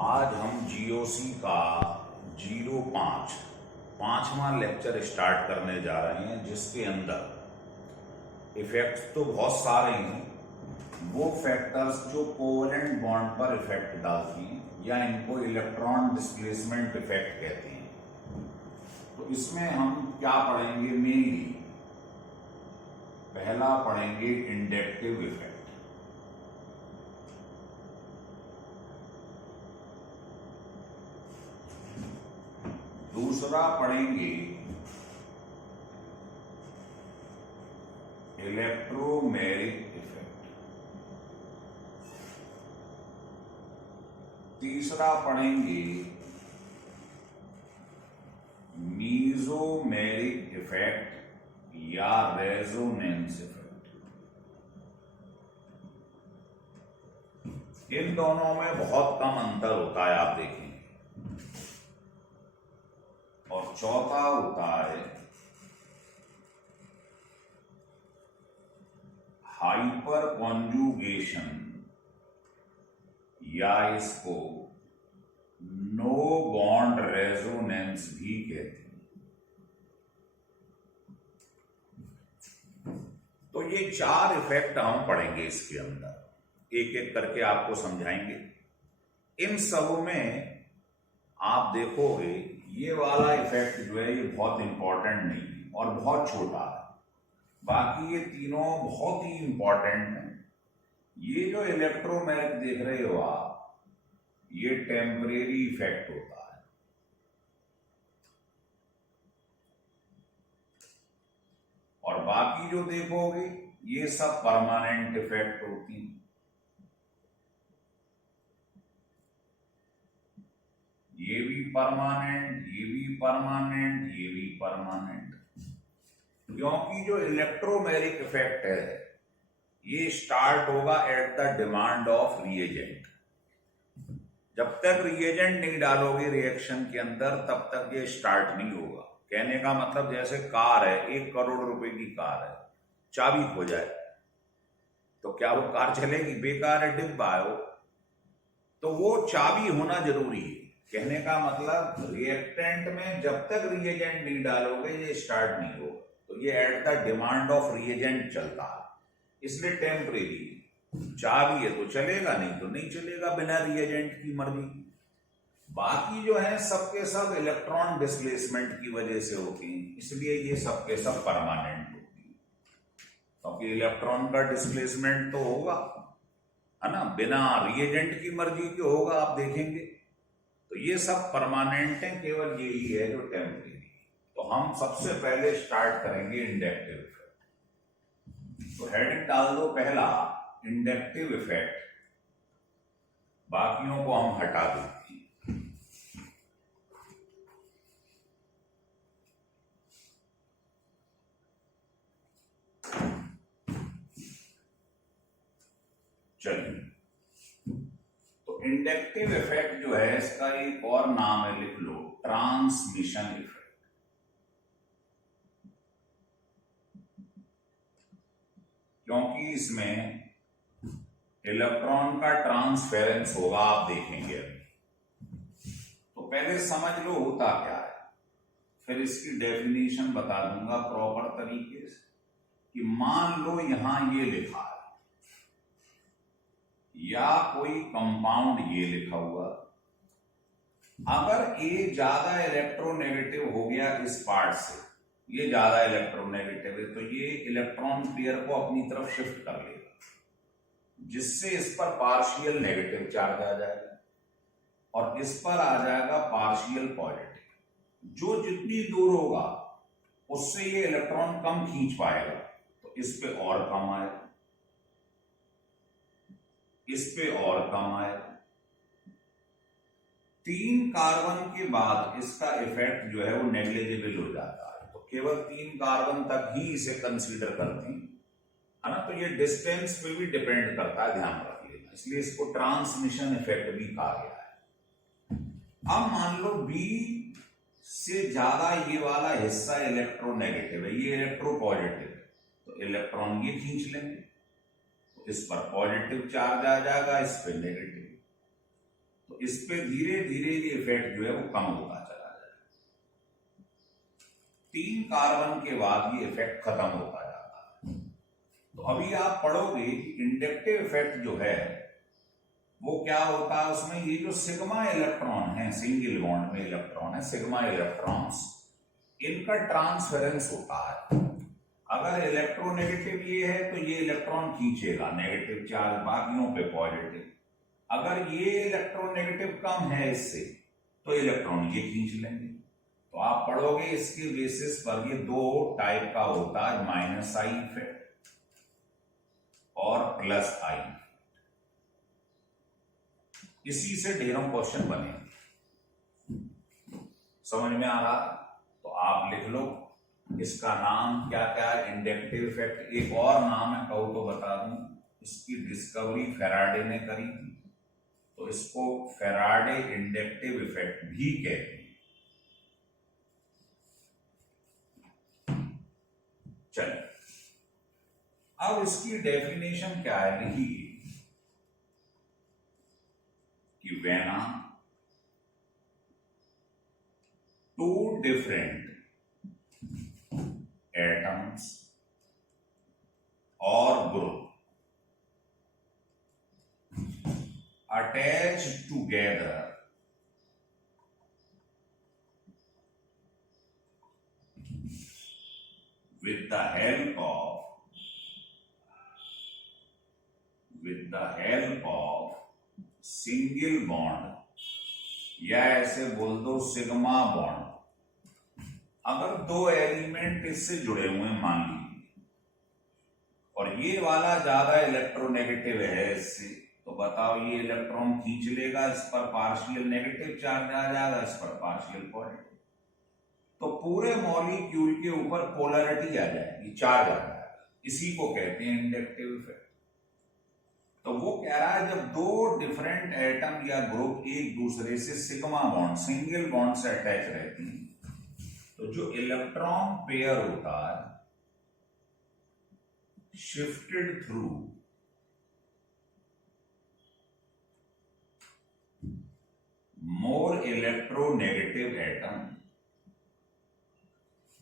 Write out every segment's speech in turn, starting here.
आज हम जीओसी का 05वां लेक्चर स्टार्ट करने जा रहे हैं, जिसके अंदर इफेक्ट्स तो बहुत सारे हैं। वो फैक्टर्स जो कोवेलेंट बॉन्ड पर इफेक्ट डालती हैं या इनको इलेक्ट्रॉन डिस्प्लेसमेंट इफेक्ट कहते हैं। तो इसमें हम क्या पढ़ेंगे? मेनली पहला पढ़ेंगे इंडक्टिव इफेक्ट, दूसरा पढ़ेंगे इलेक्ट्रोमेरिक इफेक्ट, तीसरा पढ़ेंगे मीजोमेरिक इफेक्ट या रेजोनेंस इफेक्ट। इन दोनों में बहुत कम अंतर होता है, आप देखेंगे। और चौथा होता है हाइपर कॉन्जुगेशन या इसको नो बॉन्ड रेजोनेंस भी कहते हैं। तो ये चार इफेक्ट हम पढ़ेंगे इसके अंदर, एक एक करके आपको समझाएंगे। इन सब में आप देखोगे ये वाला इफेक्ट जो है ये बहुत इंपॉर्टेंट नहीं है और बहुत छोटा है, बाकी ये तीनों बहुत ही इंपॉर्टेंट हैं। ये जो इलेक्ट्रोमैग्नेट देख रहे हो आप, ये टेम्परेरी इफेक्ट होता है, और बाकी जो देखोगे ये सब परमानेंट इफेक्ट होती हैं। ये भी परमानेंट, ये भी परमानेंट, ये भी परमानेंट। क्योंकि जो इलेक्ट्रोमेरिक इफेक्ट है ये स्टार्ट होगा at the demand of reagent. जब तक रिएजेंट नहीं डालोगे रिएक्शन के अंदर तब तक ये स्टार्ट नहीं होगा। कहने का मतलब जैसे कार है, 1 करोड़ रुपए की कार है, चाबी खो जाए तो क्या वो कार चलेगी? बेकार है, डिब्बा है वो। तो वो चाबी होना जरूरी है। कहने का मतलब रिएक्टेंट में जब तक रिएजेंट नहीं डालोगे ये स्टार्ट नहीं होगा। तो ये at the demand of reagent चलता है, इसलिए टेम्परेरी। चाबी है तो चलेगा, नहीं तो नहीं चलेगा बिना रिएजेंट की मर्जी। बाकी जो है सबके सब इलेक्ट्रॉन डिस्प्लेसमेंट की वजह से होती हैं, इसलिए ये सबके सब परमानेंट होती है। क्योंकि इलेक्ट्रॉन का डिस्प्लेसमेंट तो होगा, है ना, बिना रिएजेंट की मर्जी के होगा, आप देखेंगे। तो ये सब परमानेंट है, केवल यही है जो टेम्परेरी। तो हम सबसे पहले स्टार्ट करेंगे इंडक्टिव इफेक्ट। तो हेडिंग डाल दो पहला इंडक्टिव इफेक्ट, बाकियों को हम हटा देते हैं। चलिए, तो इंडक्टिव इफेक्ट जो है इसका एक और नाम है, लिख लो, ट्रांसमिशन इफेक्ट। क्योंकि इसमें इलेक्ट्रॉन का ट्रांसफेरेंस होगा, आप देखेंगे अभी। तो पहले समझ लो होता क्या है, फिर इसकी डेफिनेशन बता दूंगा प्रॉपर तरीके से। कि मान लो यहां ये लिखा है या कोई कंपाउंड ये लिखा हुआ, अगर ए ज्यादा इलेक्ट्रोनेगेटिव हो गया इस पार्ट से, ये ज्यादा इलेक्ट्रोनेगेटिव है, तो ये इलेक्ट्रॉन पेयर को अपनी तरफ शिफ्ट कर लेगा, जिससे इस पर पार्शियल नेगेटिव चार्ज आ जाएगा और इस पर आ जाएगा पार्शियल पॉजिटिव। जो जितनी दूर होगा उससे ये इलेक्ट्रॉन कम खींच पाएगा, तो इस पे और कम आएगा, इस पे और कम आएगा। 3 कार्बन के बाद इसका इफेक्ट जो है वो नेग्लिजिबल हो जाता है। तो केवल 3 कार्बन तक ही इसे कंसीडर करते हैं, है ना। तो ये डिस्टेंस पे भी डिपेंड करता है, ध्यान रख लेना, इसलिए इसको ट्रांसमिशन इफेक्ट भी कहा गया है। अब मान लो बी से ज्यादा ये वाला हिस्सा इलेक्ट्रोनेगेटिव है, ये इलेक्ट्रोपॉजिटिव है, तो इलेक्ट्रॉन ये खींच लेंगे, इस पर पॉजिटिव चार्ज आ जाएगा, इस पे नेगेटिव। तो इस पे धीरे धीरे ये इफेक्ट जो है वो कम होता चला जाए। 3 कार्बन के बाद ये इफेक्ट खत्म होता जाता है। तो अभी आप पढ़ोगे कि इंडक्टिव इफेक्ट जो है वो क्या होता है, उसमें ये जो सिग्मा इलेक्ट्रॉन है, सिंगल बॉन्ड में इलेक्ट्रॉन है, सिग्मा इलेक्ट्रॉन्स, इनका ट्रांसफेरेंस होता है। अगर इलेक्ट्रोनेगेटिव ये है तो ये इलेक्ट्रॉन खींचेगा नेगेटिव चार्ज, बाकियों पे पॉजिटिव। अगर ये इलेक्ट्रोनेगेटिव कम है इससे तो इलेक्ट्रॉन ये खींच लेंगे। तो आप पढ़ोगे इसके बेसिस पर ये 2 टाइप का होता है, माइनस आई इफेक्ट और प्लस आई। इसी से ढेरों क्वेश्चन बने। समझ में आ रहा? तो आप लिख लो इसका नाम क्या क्या है, इंडक्टिव इफेक्ट। एक और नाम है, कहूं तो बता दूं, इसकी डिस्कवरी फैराडे ने करी थी, तो इसको फैराडे इंडक्टिव इफेक्ट भी कहते हैं। चलिए अब इसकी डेफिनेशन क्या है, लिखिए कि when two different atoms or group attached together with the help of single bond, या ऐसे बोल दो सिग्मा बॉन्ड। अगर 2 एलिमेंट इससे जुड़े हुए हैं मान लीजिए, और ये वाला ज्यादा इलेक्ट्रोनेगेटिव है इससे, तो बताओ ये इलेक्ट्रॉन खींच लेगा, इस पर पार्शियल नेगेटिव चार्ज आ जाएगा, इस पर पार्शियल पॉजिटिव, तो पूरे मॉलिक्यूल के ऊपर पोलैरिटी आ जाएगी, चार्ज आ जाएगा। इसी को कहते हैं इंडक्टिव इफेक्ट। तो वो कह रहा है जब 2 डिफरेंट एटम या ग्रुप एक दूसरे से सिग्मा बॉन्ड, सिंगल बॉन्ड से अटैच रहती हैं, तो जो इलेक्ट्रॉन पेयर होता है shifted through more electronegative atom,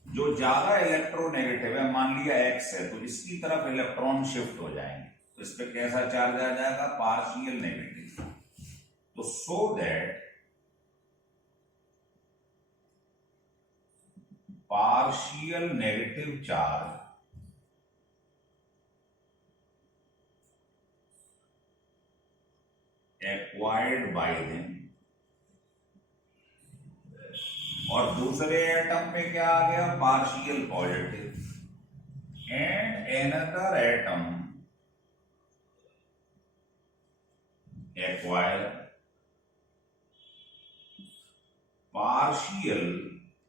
जो ज्यादा इलेक्ट्रोनेगेटिव है, मान लिया एक्स है, तो इसकी तरफ इलेक्ट्रॉन शिफ्ट हो जाएंगे, तो इस पे कैसा चार्ज आ जाएगा, पार्शियल नेगेटिव। तो so that partial negative charge acquired by them, और दूसरे एटम पे क्या आ गया, partial positive, and another atom acquire partial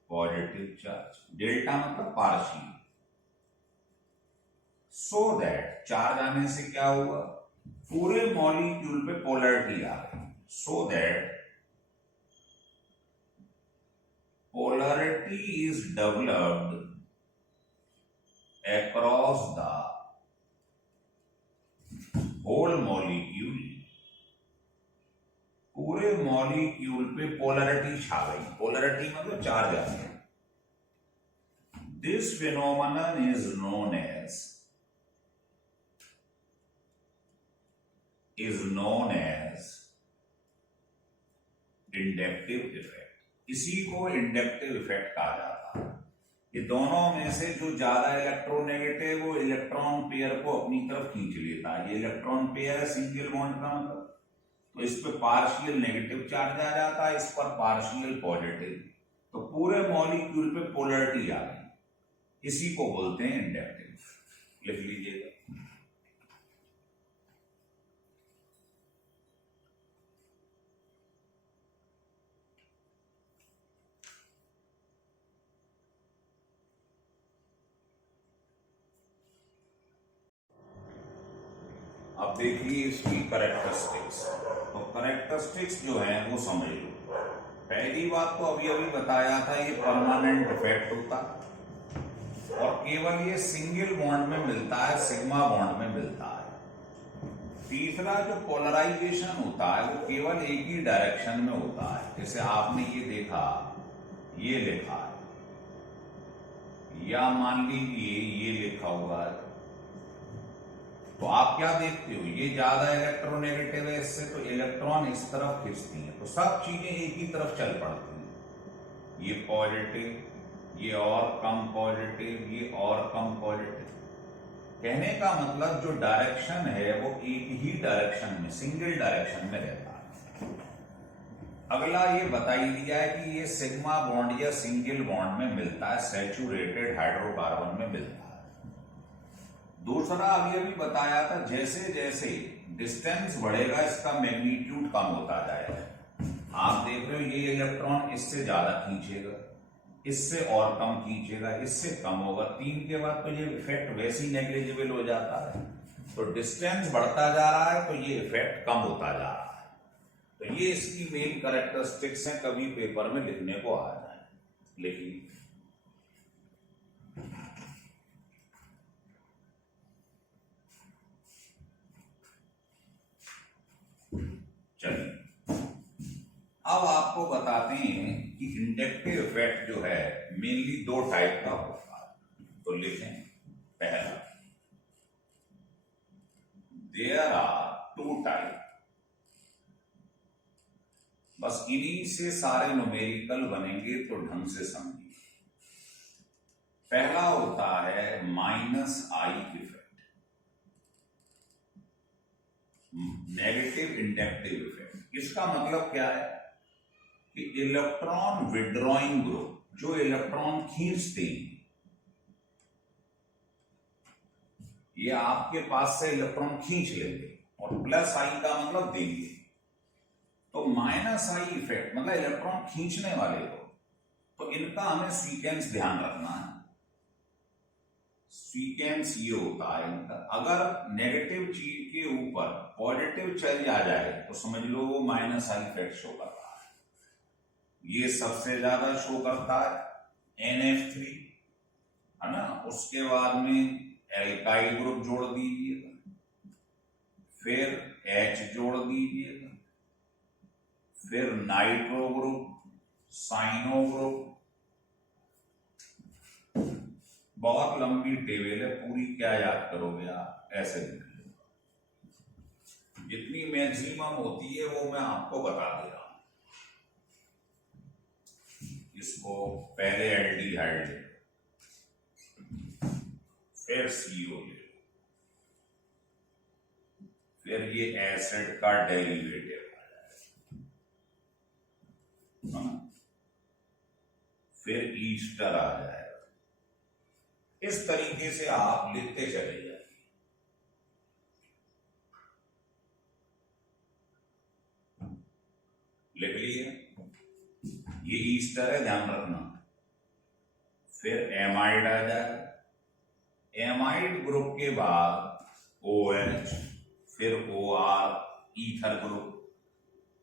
positive charge, delta मतलब पार्शियल। सो दैट चार्ज आने से क्या हुआ, पूरे मॉलिक्यूल पे पोलैरिटी आ गई। So that polarity is developed across the whole molecule, पूरे मॉलिक्यूल पे पोलैरिटी छा गई। पोलैरिटी मतलब चार्ज आ गया। This phenomenon is known as inductive effect. इसी को इंडक्टिव इफेक्ट कहा जाता है। ये दोनों में से जो ज्यादा इलेक्ट्रोनेगेटिव वो इलेक्ट्रॉन पेयर को अपनी तरफ खींच लेता है। ये इलेक्ट्रॉन पेयर है सिंगल बॉन्ड का मतलब, तो इस पे पार्शियल नेगेटिव चार्ज आ जाता है, इस पर पार्शियल पॉजिटिव, तो पूरे मॉलिक्यूल पे पोलैरिटी आ गई। इसी को बोलते हैं इंडक्टिव। लिख लीजिएगा। अब देखिए इसकी करेक्टरिस्टिक्स। तो करेक्टरिस्टिक्स जो है वो समझ लो। पहली बात तो अभी अभी बताया था, ये परमानेंट इफेक्ट होता और केवल ये सिंगल बॉन्ड में मिलता है, सिग्मा बॉन्ड में मिलता है। तीसरा जो पोलराइजेशन होता है वो केवल एक ही डायरेक्शन में होता है। जैसे आपने ये देखा, ये लिखा है, या मान लीजिए ये लिखा हुआ है, तो आप क्या देखते हो, ये ज्यादा इलेक्ट्रोनेगेटिव है इससे, तो इलेक्ट्रॉन इस तरफ खींचती हैं, तो सब चीजें एक ही तरफ चल पड़ती हैं। ये पॉजिटिव, ये और कम पॉजिटिव, ये और कम पॉजिटिव। कहने का मतलब जो डायरेक्शन है वो एक ही डायरेक्शन में, सिंगल डायरेक्शन में रहता है। अगला ये बता ही दिया है कि ये सिग्मा बॉन्ड या सिंगल बॉन्ड में मिलता है, सैचुरेटेड हाइड्रोकार्बन में मिलता है। दूसरा अभी बताया था, जैसे जैसे डिस्टेंस बढ़ेगा इसका मैग्नीट्यूड कम होता जाएगा। आप देख रहे हो ये इलेक्ट्रॉन इससे ज्यादा खींचेगा, इससे और कम खींचेगा, इससे कम होगा, 3 के बाद तो ये इफेक्ट वैसे ही नेग्लिजिबल हो जाता है। तो डिस्टेंस बढ़ता जा रहा है तो ये इफेक्ट कम होता जा रहा है। तो ये इसकी मेन कैरेक्टरिस्टिक्स हैं, कभी पेपर में लिखने को आ जाए। लिखिए, चलिए अब आपको बताते हैं कि इंडक्टिव इफेक्ट जो है मेनली 2 टाइप का होता है। तो लिखें, पहला, देयर आर 2 टाइप। बस इन्हीं से सारे न्यूमेरिकल बनेंगे तो ढंग से समझिए। पहला होता है -I effect, negative inductive effect. इसका मतलब क्या है कि इलेक्ट्रॉन विड्रॉइंग ग्रुप, जो इलेक्ट्रॉन खींचते हैं, ये आपके पास से इलेक्ट्रॉन खींच लेंगे, और +I का मतलब देंगे। तो -I इफेक्ट मतलब इलेक्ट्रॉन खींचने वाले को, तो इनका हमें सीक्वेंस ध्यान रखना है। सीक्वेंस ये होता है इनका, अगर नेगेटिव चीज के ऊपर पॉजिटिव चल जाए तो समझ लो वो -I इफेक्ट शो करता है। ये सबसे ज्यादा शो करता है NF3, है ना। उसके बाद में एल्काइल ग्रुप जोड़ दीजिएगा, फिर H जोड़ दीजिएगा, फिर नाइट्रो ग्रुप, साइनो ग्रुप। बहुत लंबी टेबल है, पूरी क्या याद करोगे आप, ऐसे लिख लो। जितनी मैक्सिमम होती है वो मैं आपको बता दे रहा हूं। इसको पहले एल्डिहाइड ले लो, फिर CO ले लो, फिर ये एसिड का डेरिवेटिव आ जाएगा, फिर ईस्टर आ जाएगा। इस तरीके से आप लिखते चले जाइए। लिख लिए, ये ईस्टर है, ध्यान रखना। फिर एमाइड आ जाएगा, एमाइड ग्रुप के बाद OH, फिर OR, ईथर ग्रुप,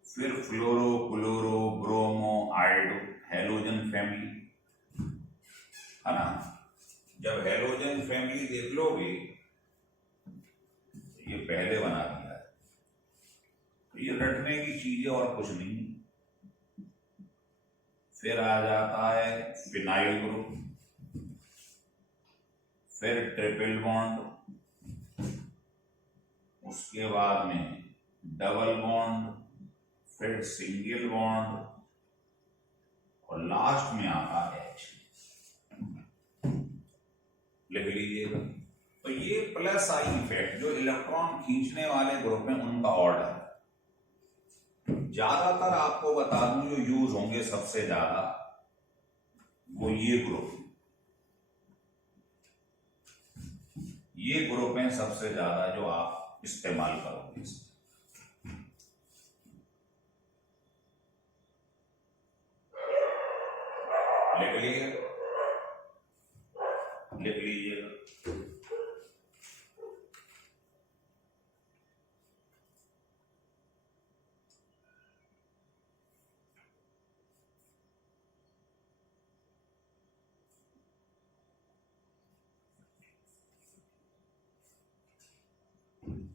फिर fluoro, chloro, bromo, iodo, halogen family, है ना। जब हेलोजन फैमिली देख लोगे, ये पहले बना दिया है, तो ये रटने की चीजें और कुछ नहीं। फिर आ जाता है फिनाइल ग्रुप, फिर ट्रिपल बॉन्ड, उसके बाद में डबल बॉन्ड, फिर सिंगल बॉन्ड, और लास्ट में आता है H। लिख लीजिएगा। तो ये +I इफेक्ट जो इलेक्ट्रॉन खींचने वाले ग्रुप में उनका ऑर्डर है। ज्यादातर आपको बता दूं जो यूज होंगे सबसे ज्यादा, वो ये ग्रुप हैं सबसे ज्यादा जो आप इस्तेमाल करोगे। लिख लीजिए, लिख लीजिएगा।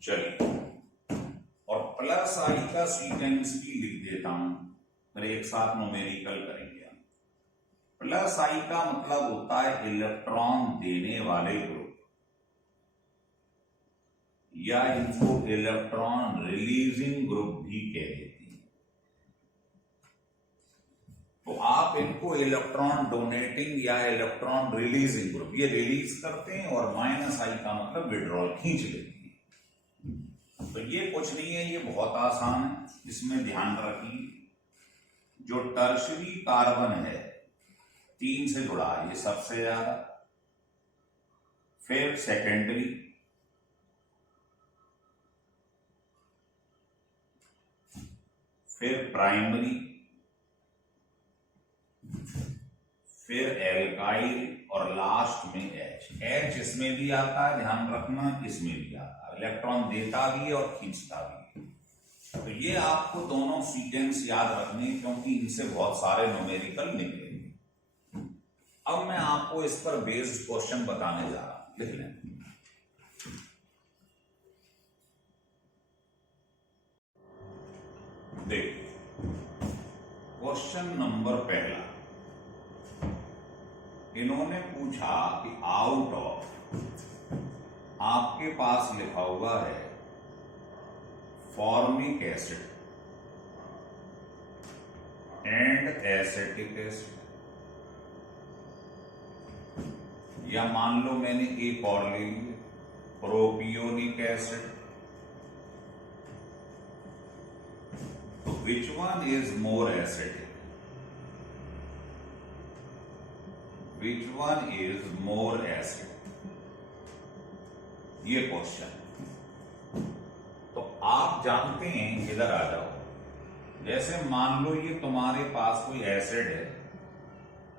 चलिए प्लस आई का सीक्वेंस भी लिख देता हूं, फिर एक साथ न्यूमेरिकल करेंगे। प्लस आई का मतलब होता है इलेक्ट्रॉन देने वाले ग्रुप, या इनको इलेक्ट्रॉन रिलीजिंग ग्रुप भी कह देते हैं। तो आप इनको इलेक्ट्रॉन डोनेटिंग या इलेक्ट्रॉन रिलीजिंग ग्रुप, ये रिलीज करते हैं, और माइनस आई का मतलब विड्रॉल, खींच लेते हैं। तो ये कुछ नहीं है, ये बहुत आसान है, इसमें ध्यान रखिए। जो टर्शरी कार्बन है 3 से जुड़ा है, ये सबसे ज्यादा, फिर सेकेंडरी, फिर प्राइमरी, फिर एल्काइल, और लास्ट में एच। एच इसमें भी आता है, ध्यान रखना, इसमें भी आता है, इलेक्ट्रॉन देता भी है और खींचता भी है। तो ये आपको दोनों सीक्वेंस याद रखने, क्योंकि इनसे बहुत सारे न्यूमेरिकल निकलेंगे। अब मैं आपको इस पर बेस्ड क्वेश्चन बताने जा रहा हूं, लिख लें। देखिए क्वेश्चन नंबर पहला, इन्होंने पूछा कि आउट ऑफ, आपके पास लिखा हुआ है formic acid and acetic acid, या मान लो मैंने एक और ले लिया प्रोपियोनिक एसिड, तो विच one is more acidic, which one is more acid, ये क्वेश्चन। तो आप जानते हैं, इधर आ जाओ, जैसे मान लो ये तुम्हारे पास कोई एसिड है,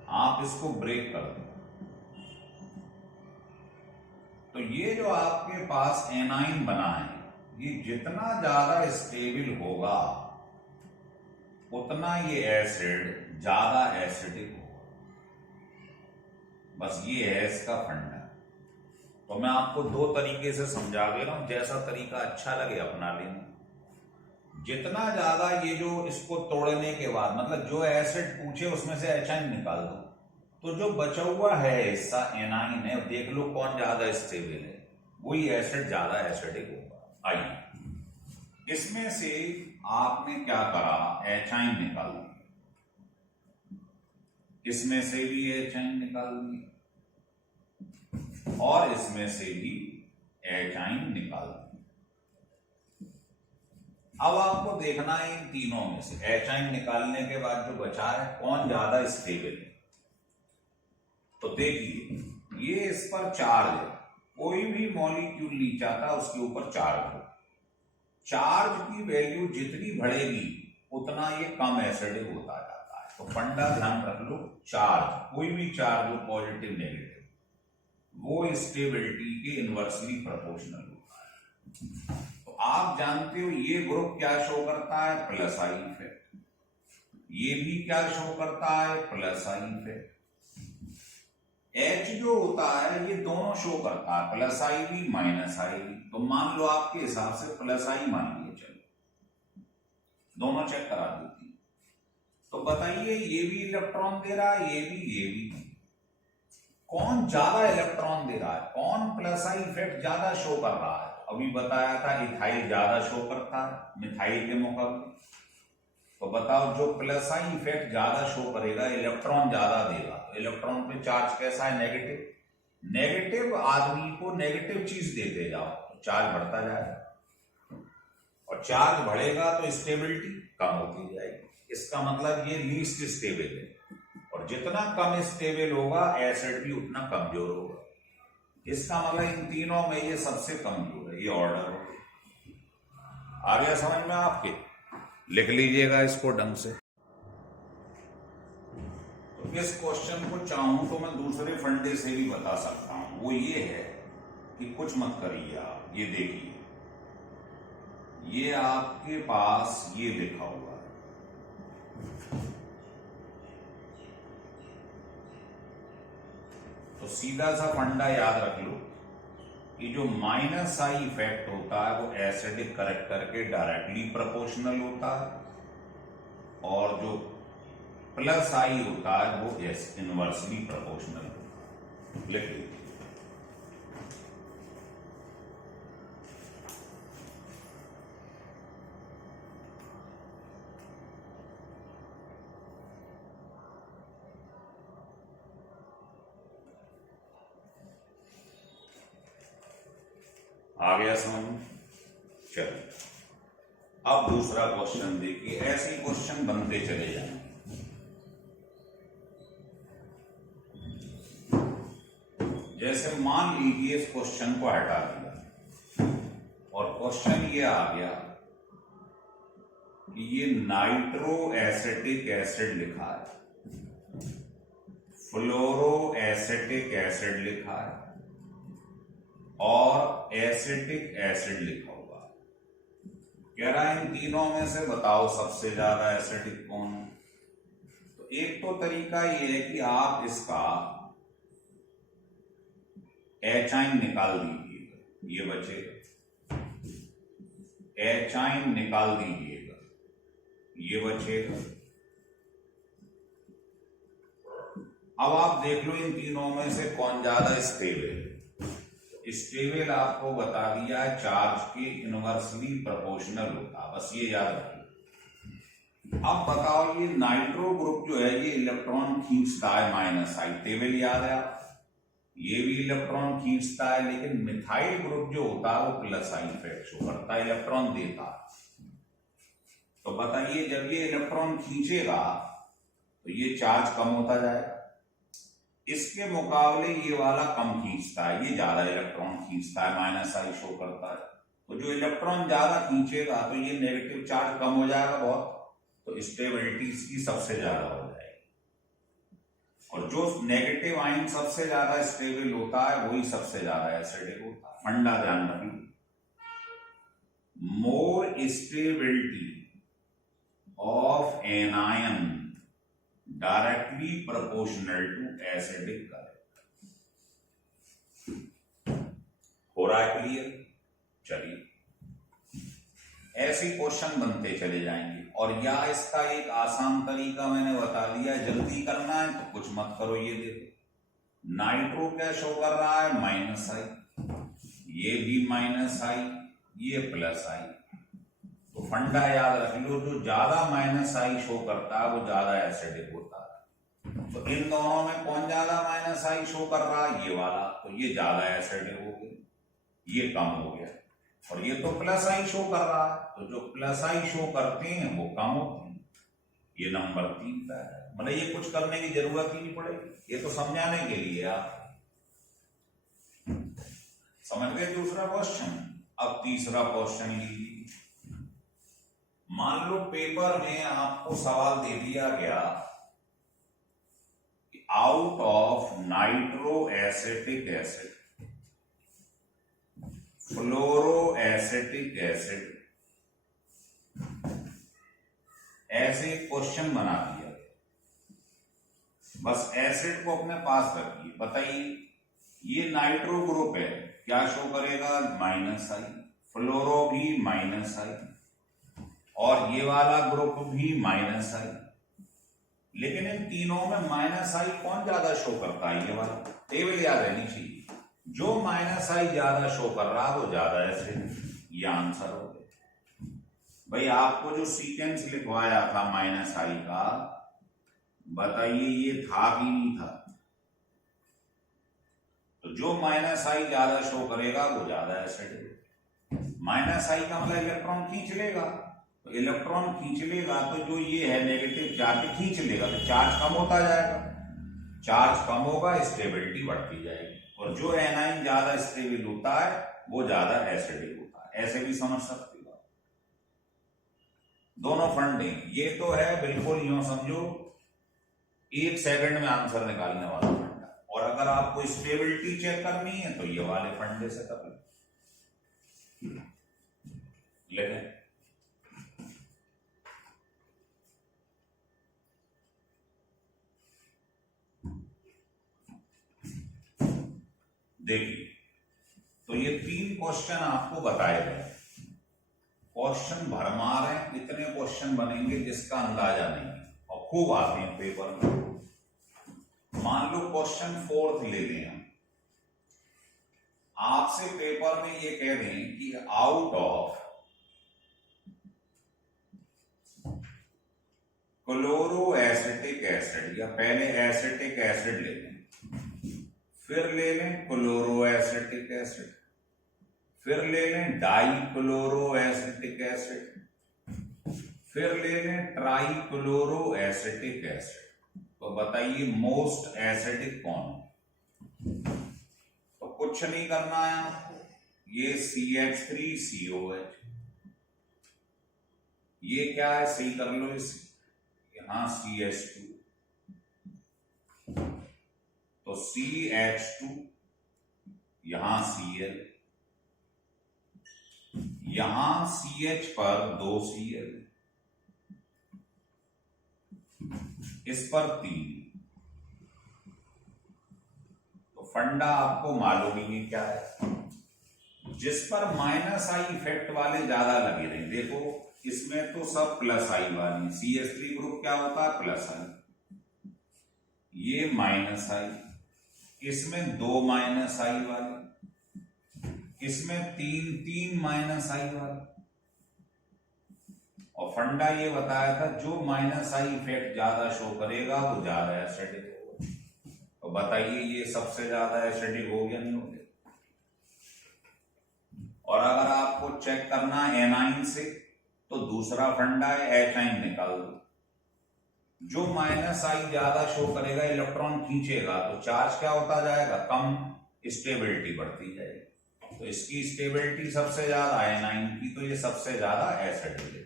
आप इसको ब्रेक कर दो, तो ये जो आपके पास एनाइन बना है, ये जितना ज्यादा स्टेबल होगा उतना ये एसिड ज्यादा एसिडिक होगा। बस ये है इसका फंडा। तो मैं आपको 2 तरीके से समझा दे रहा हूं, जैसा तरीका अच्छा लगे अपना लेना। जितना ज्यादा ये जो इसको तोड़ने के बाद, मतलब जो एसिड पूछे उसमें से एचाइन निकाल दो, तो जो बचा हुआ है हिस्सा एनाइन है, देख लो कौन ज्यादा स्टेबल है, वही एसिड ज्यादा एसिडिक होगा। आइए, इसमें से आपने क्या करा, एचाइन निकाल दिया, इसमें से भी एचाइन निकाल दिया, और इसमें से भी एचाइन निकाल दिया। अब आपको देखना है इन तीनों में से एचाइन निकालने के बाद जो बचा है कौन ज्यादा स्टेबल है। तो देखिए ये इस पर चार्ज है, कोई भी मॉलिक्यूल नहीं चाहता उसके ऊपर चार्ज हो। चार्ज की वैल्यू जितनी बढ़ेगी उतना ये कम एसिडिक होता जाता है। तो फंडा ध्यान रख लो, चार्ज, कोई भी चार्ज हो, पॉजिटिव नेगेटिव, वो स्टेबिलिटी के इनवर्सली प्रोपोर्शनल होता है। तो आप जानते हो ये ग्रुप क्या शो करता है, प्लस आई इफेक्ट, ये भी क्या शो करता है, प्लस आई इफेक्ट। H जो होता है ये दोनों शो करता है, प्लस आई भी माइनस आई भी। तो मान लो आपके हिसाब से प्लस आई मान लिए, चलो दोनों चेक करा देती। तो बताइए ये भी इलेक्ट्रॉन दे रहा है, ये भी, कौन ज्यादा इलेक्ट्रॉन दे रहा है, कौन प्लस आई इफेक्ट ज्यादा शो कर रहा है। अभी बताया था इथाइल ज्यादा शो करता है मिथाइल के मुकाबले। तो बताओ जो प्लस आई इफेक्ट ज्यादा शो करेगा, इलेक्ट्रॉन ज्यादा देगा, तो इलेक्ट्रॉन पे चार्ज कैसा है, नेगेटिव। नेगेटिव आदमी को नेगेटिव चीज देते जाओ तो चार्ज बढ़ता जाएगा, और चार्ज बढ़ेगा तो स्टेबिलिटी कम होती जाएगी। इसका मतलब ये लीस्ट स्टेबल है, और जितना कम स्टेबल होगा एसिड भी उतना कमजोर होगा। इसका मतलब इन तीनों में ये सबसे कमजोर है, ये ऑर्डर हो। आ गया समझ में आपके, लिख लीजिएगा इसको ढंग से। तो इस क्वेश्चन को चाहूं तो मैं दूसरे फंडे से भी बता सकता हूं, वो ये है कि कुछ मत करिए आप, ये देखिए ये आपके पास ये लिखा हुआ है, तो सीधा सा फंडा याद रख लो, कि जो माइनस आई इफेक्ट होता है वो एसिडिक करेक्टर के डायरेक्टली प्रोपोर्शनल होता है और जो प्लस आई होता है वो इनवर्सली प्रोपोर्शनल होता है। लिख लीजिए। आ गया समझ में? चलिए अब दूसरा क्वेश्चन देखिए। ऐसे ही क्वेश्चन बनते चले जाएंगे। जैसे मान लीजिए इस क्वेश्चन को हटा दिया और क्वेश्चन ये आ गया कि ये नाइट्रो एसिटिक एसिड लिखा है, फ्लोरो एसिटिक एसिड लिखा है और एसिटिक एसिड लिखा हुआ। कह रहा है इन तीनों में से बताओ सबसे ज्यादा एसिडिक कौन है। तो एक तो तरीका ये है कि आप इसका एचाइन निकाल दीजिएगा, ये बचेगा। एचाइन निकाल दीजिएगा, ये बचेगा। अब आप देख लो इन तीनों में से कौन ज्यादा स्टेबल है। स्टेबल आपको बता दिया है चार्ज के इनवर्सली प्रोपोर्शनल होता, बस ये याद रखिए। अब बताओ ये नाइट्रो ग्रुप जो है ये इलेक्ट्रॉन खींचता है माइनस आई, टेबल याद है आप, ये भी इलेक्ट्रॉन खींचता है, लेकिन मिथाइल ग्रुप जो होता है वो प्लस आई इफेक्ट शो करता है, इलेक्ट्रॉन देता है। तो बताइए जब ये इलेक्ट्रॉन खींचेगा तो ये चार्ज कम होता जाएगा, इसके मुकाबले ये वाला कम खींचता है, ये ज्यादा इलेक्ट्रॉन खींचता है, माइनस आई शो करता है। तो जो इलेक्ट्रॉन ज्यादा खींचेगा तो ये नेगेटिव चार्ज कम हो जाएगा बहुत, तो स्टेबिलिटी इसकी सबसे ज्यादा हो जाएगी। और जो नेगेटिव आयन सबसे ज्यादा स्टेबल होता है वही सबसे ज्यादा एसिडिक होता है। फंडा ध्यान रखिए, more stability of an ion directly proportional to acidic character. हो रहा है क्लियर? चलिए ऐसे क्वेश्चन बनते चले जाएंगे। और या इसका एक आसान तरीका मैंने बता दिया, जल्दी करना है तो कुछ मत करो। ये देखो नाइट्रो क्या शो कर रहा है, माइनस आई, ये भी माइनस आई, ये प्लस आई। तो फंडा याद रख लो, जो ज्यादा माइनस आई शो करता है वो ज्यादा एसिडिक होता है। तो इन दोनों में कौन ज्यादा माइनस आई शो कर रहा है, ये वाला, तो ये ज्यादा एसिडिक हो गया, ये कम हो गया। और ये तो प्लस आई शो कर रहा है, तो जो प्लस आई शो करते हैं वो कम होते हैं। ये नंबर 3 का है। मतलब ये कुछ करने की जरूरत ही नहीं पड़ेगी, ये तो समझाने के लिए आप समझ गए। दूसरा क्वेश्चन। अब तीसरा क्वेश्चन लीजिए। मान लो पेपर में आपको सवाल दे दिया गया कि out of nitro acetic acid, fluoro acetic acid, ऐसे क्वेश्चन बना दिया। बस एसिड को अपने पास रखिए। बताइए ये नाइट्रो ग्रुप है, क्या शो करेगा, माइनस आई, फ्लोरो भी माइनस आई, और ये वाला ग्रुप भी माइनस आई। लेकिन इन तीनों में माइनस आई कौन ज्यादा शो करता है, ये वाला। टेबल याद रहनी चाहिए, जो माइनस आई ज्यादा शो कर रहा है वो ज्यादा एसिड। ये आंसर हो गया। भाई आपको जो सीक्वेंस लिखवाया था माइनस आई का, बताइए ये था कि नहीं था। तो जो माइनस आई ज्यादा शो करेगा वो ज्यादा एसिड। माइनस आई का मतलब इलेक्ट्रॉन खींच लेगा, तो इलेक्ट्रॉन खींच लेगा तो जो ये है नेगेटिव चार्ज खींच लेगा, तो चार्ज कम होता जाएगा। चार्ज कम होगा, स्टेबिलिटी बढ़ती जाएगी। और जो एनाइन ज्यादा स्टेबल होता है वो ज्यादा एसिडिक होता है। ऐसे भी समझ सकते हो दोनों फंडे। ये तो है बिल्कुल यूं समझो 1 सेकंड में आंसर निकालने वाला फंडा। और अगर आपको स्टेबिलिटी चेक करनी है तो ये वाले फंडे से कर लो। लेकिन देखिए तो ये 3 क्वेश्चन आपको बताए गए। क्वेश्चन भरमार है, कितने क्वेश्चन बनेंगे जिसका अंदाजा नहीं है और खूब आते हैं पेपर में। मान लो क्वेश्चन 4 ले लें हम, आपसे पेपर में ये कह दें कि out of chloro acetic acid, या पहले एसिटिक एसिड ले लें, फिर ले लें क्लोरो एसिटिक एसिड, फिर ले लें डाई क्लोरो एसिटिक एसिड, फिर ले लें ट्राई क्लोरो एसिटिक एसिड, तो बताइए मोस्ट एसिडिक कौन? तो कुछ नहीं करना है आपको, ये CH3COH, ये क्या है सही कर लो इसे, यहां CH2, तो CH2, यहां Cl, यहां CH पर 2 Cl, इस पर 3। तो फंडा आपको मालूम ही है क्या है, जिस पर -I इफेक्ट वाले ज्यादा लगे रहे। देखो इसमें तो सब +I वाली, CH3 ग्रुप क्या होता है +I, ये -I, इसमें 2 -I वाले, इसमें 3 -I वाले। और फंडा ये बताया था जो -I इफेक्ट ज्यादा शो करेगा वो ज्यादा एसिडिक होगा। तो बताइए ये सबसे ज्यादा एसिडिक हो गया नहीं हो गया? और अगर आपको चेक करना है एनाइन से, तो दूसरा फंडा है एचाइन निकाल दो। जो -I ज्यादा शो करेगा, इलेक्ट्रॉन खींचेगा, तो चार्ज क्या होता जाएगा, कम, स्टेबिलिटी बढ़ती जाएगी। तो इसकी स्टेबिलिटी सबसे ज्यादा है एनाइन की, तो ये सबसे ज्यादा एसिडिक है।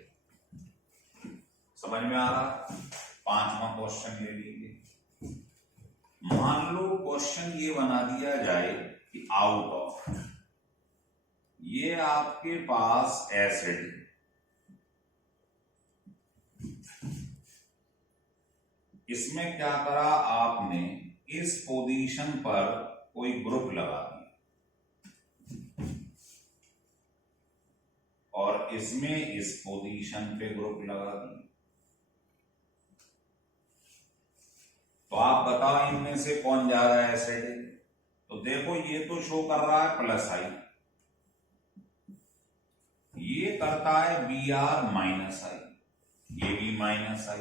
समझ में आ रहा? 5वां क्वेश्चन ले लीजिए। मान लो क्वेश्चन ये बना दिया जाए कि आउट ऑफ, ये आपके पास एसिड, इसमें क्या करा आपने, इस पोजीशन पर कोई ग्रुप लगा दिया और इसमें इस पोजीशन पे ग्रुप लगा दिया। तो आप बताओ इनमें से कौन ज्यादा एसिड है? तो देखो ये तो शो कर रहा है +I, ये करता है Br-I, ये भी -I।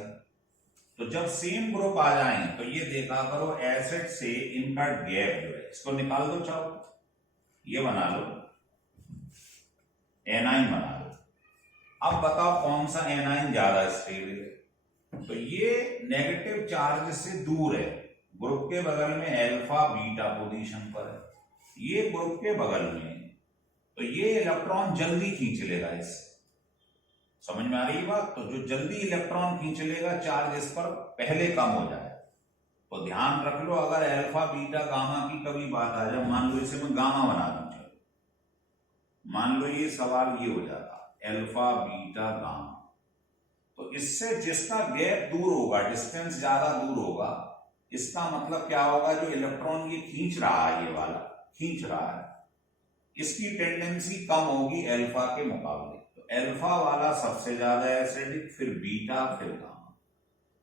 तो जब सेम ग्रुप आ जाए तो ये देखा करो एसिड से इनका गैप जो है, इसको निकाल दो, चाहो ये बना लो, एनाइन बना लो। अब बताओ कौन सा एनाइन ज्यादा स्टेबल है? तो ये नेगेटिव चार्ज से दूर है, ग्रुप के बगल में अल्फा बीटा पोजीशन पर है, ये ग्रुप के बगल में, तो ये इलेक्ट्रॉन जल्दी खींच लेगा इससे। समझ में आ रही बात? तो जो जल्दी इलेक्ट्रॉन खींच लेगा, चार्ज इस पर पहले कम हो जाए। तो ध्यान रख लो, अगर अल्फा बीटा गामा की कभी बात आ जाए, मान लो इसे मैं गामा बना दूं, चलो मान लो ये सवाल ये हो जाता अल्फा बीटा गामा, तो इससे जिसका गैप दूर होगा, डिस्टेंस ज्यादा दूर होगा, इसका मतलब क्या होगा, जो इलेक्ट्रॉन ये खींच रहा है, ये वाला खींच रहा है, इसकी टेंडेंसी कम होगी अल्फा के मुकाबले। तो अल्फा वाला सबसे ज्यादा एसिडिक, फिर बीटा, फिर गामा।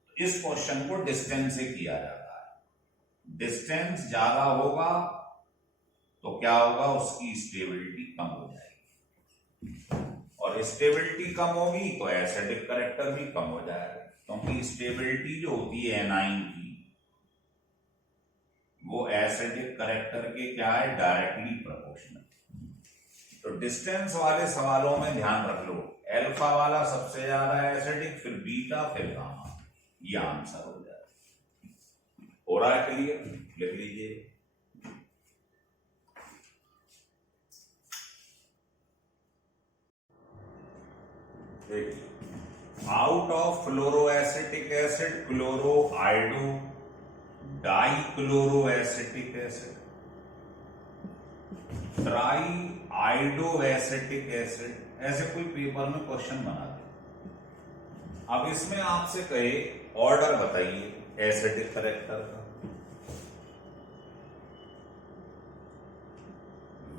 तो इस क्वेश्चन को डिस्टेंस से किया जाता है। डिस्टेंस ज्यादा होगा तो क्या होगा, उसकी स्टेबिलिटी कम हो जाएगी, और स्टेबिलिटी कम होगी तो एसिडिक कैरेक्टर भी कम हो जाएगा, क्योंकि स्टेबिलिटी जो होती है एनाइन की, वो एसिडिक कैरेक्टर के क्या है, डायरेक्टली प्रोपोर्शनल। तो डिस्टेंस वाले सवालों में ध्यान रख लो, अल्फा वाला सबसे ज्यादा एसिडिक, फिर बीटा, फिर गामा, ये आंसर हो जाएगा। हो रहा है क्लियर? लिख लीजिए। देखिए, out of fluoroacetic acid, chloro iodo di chloro acetic acid, tri iodo acetic acid, ऐसे कोई पेपर में क्वेश्चन बना दे। अब इसमें आपसे कहे ऑर्डर बताइए एसिडिक कैरेक्टर का,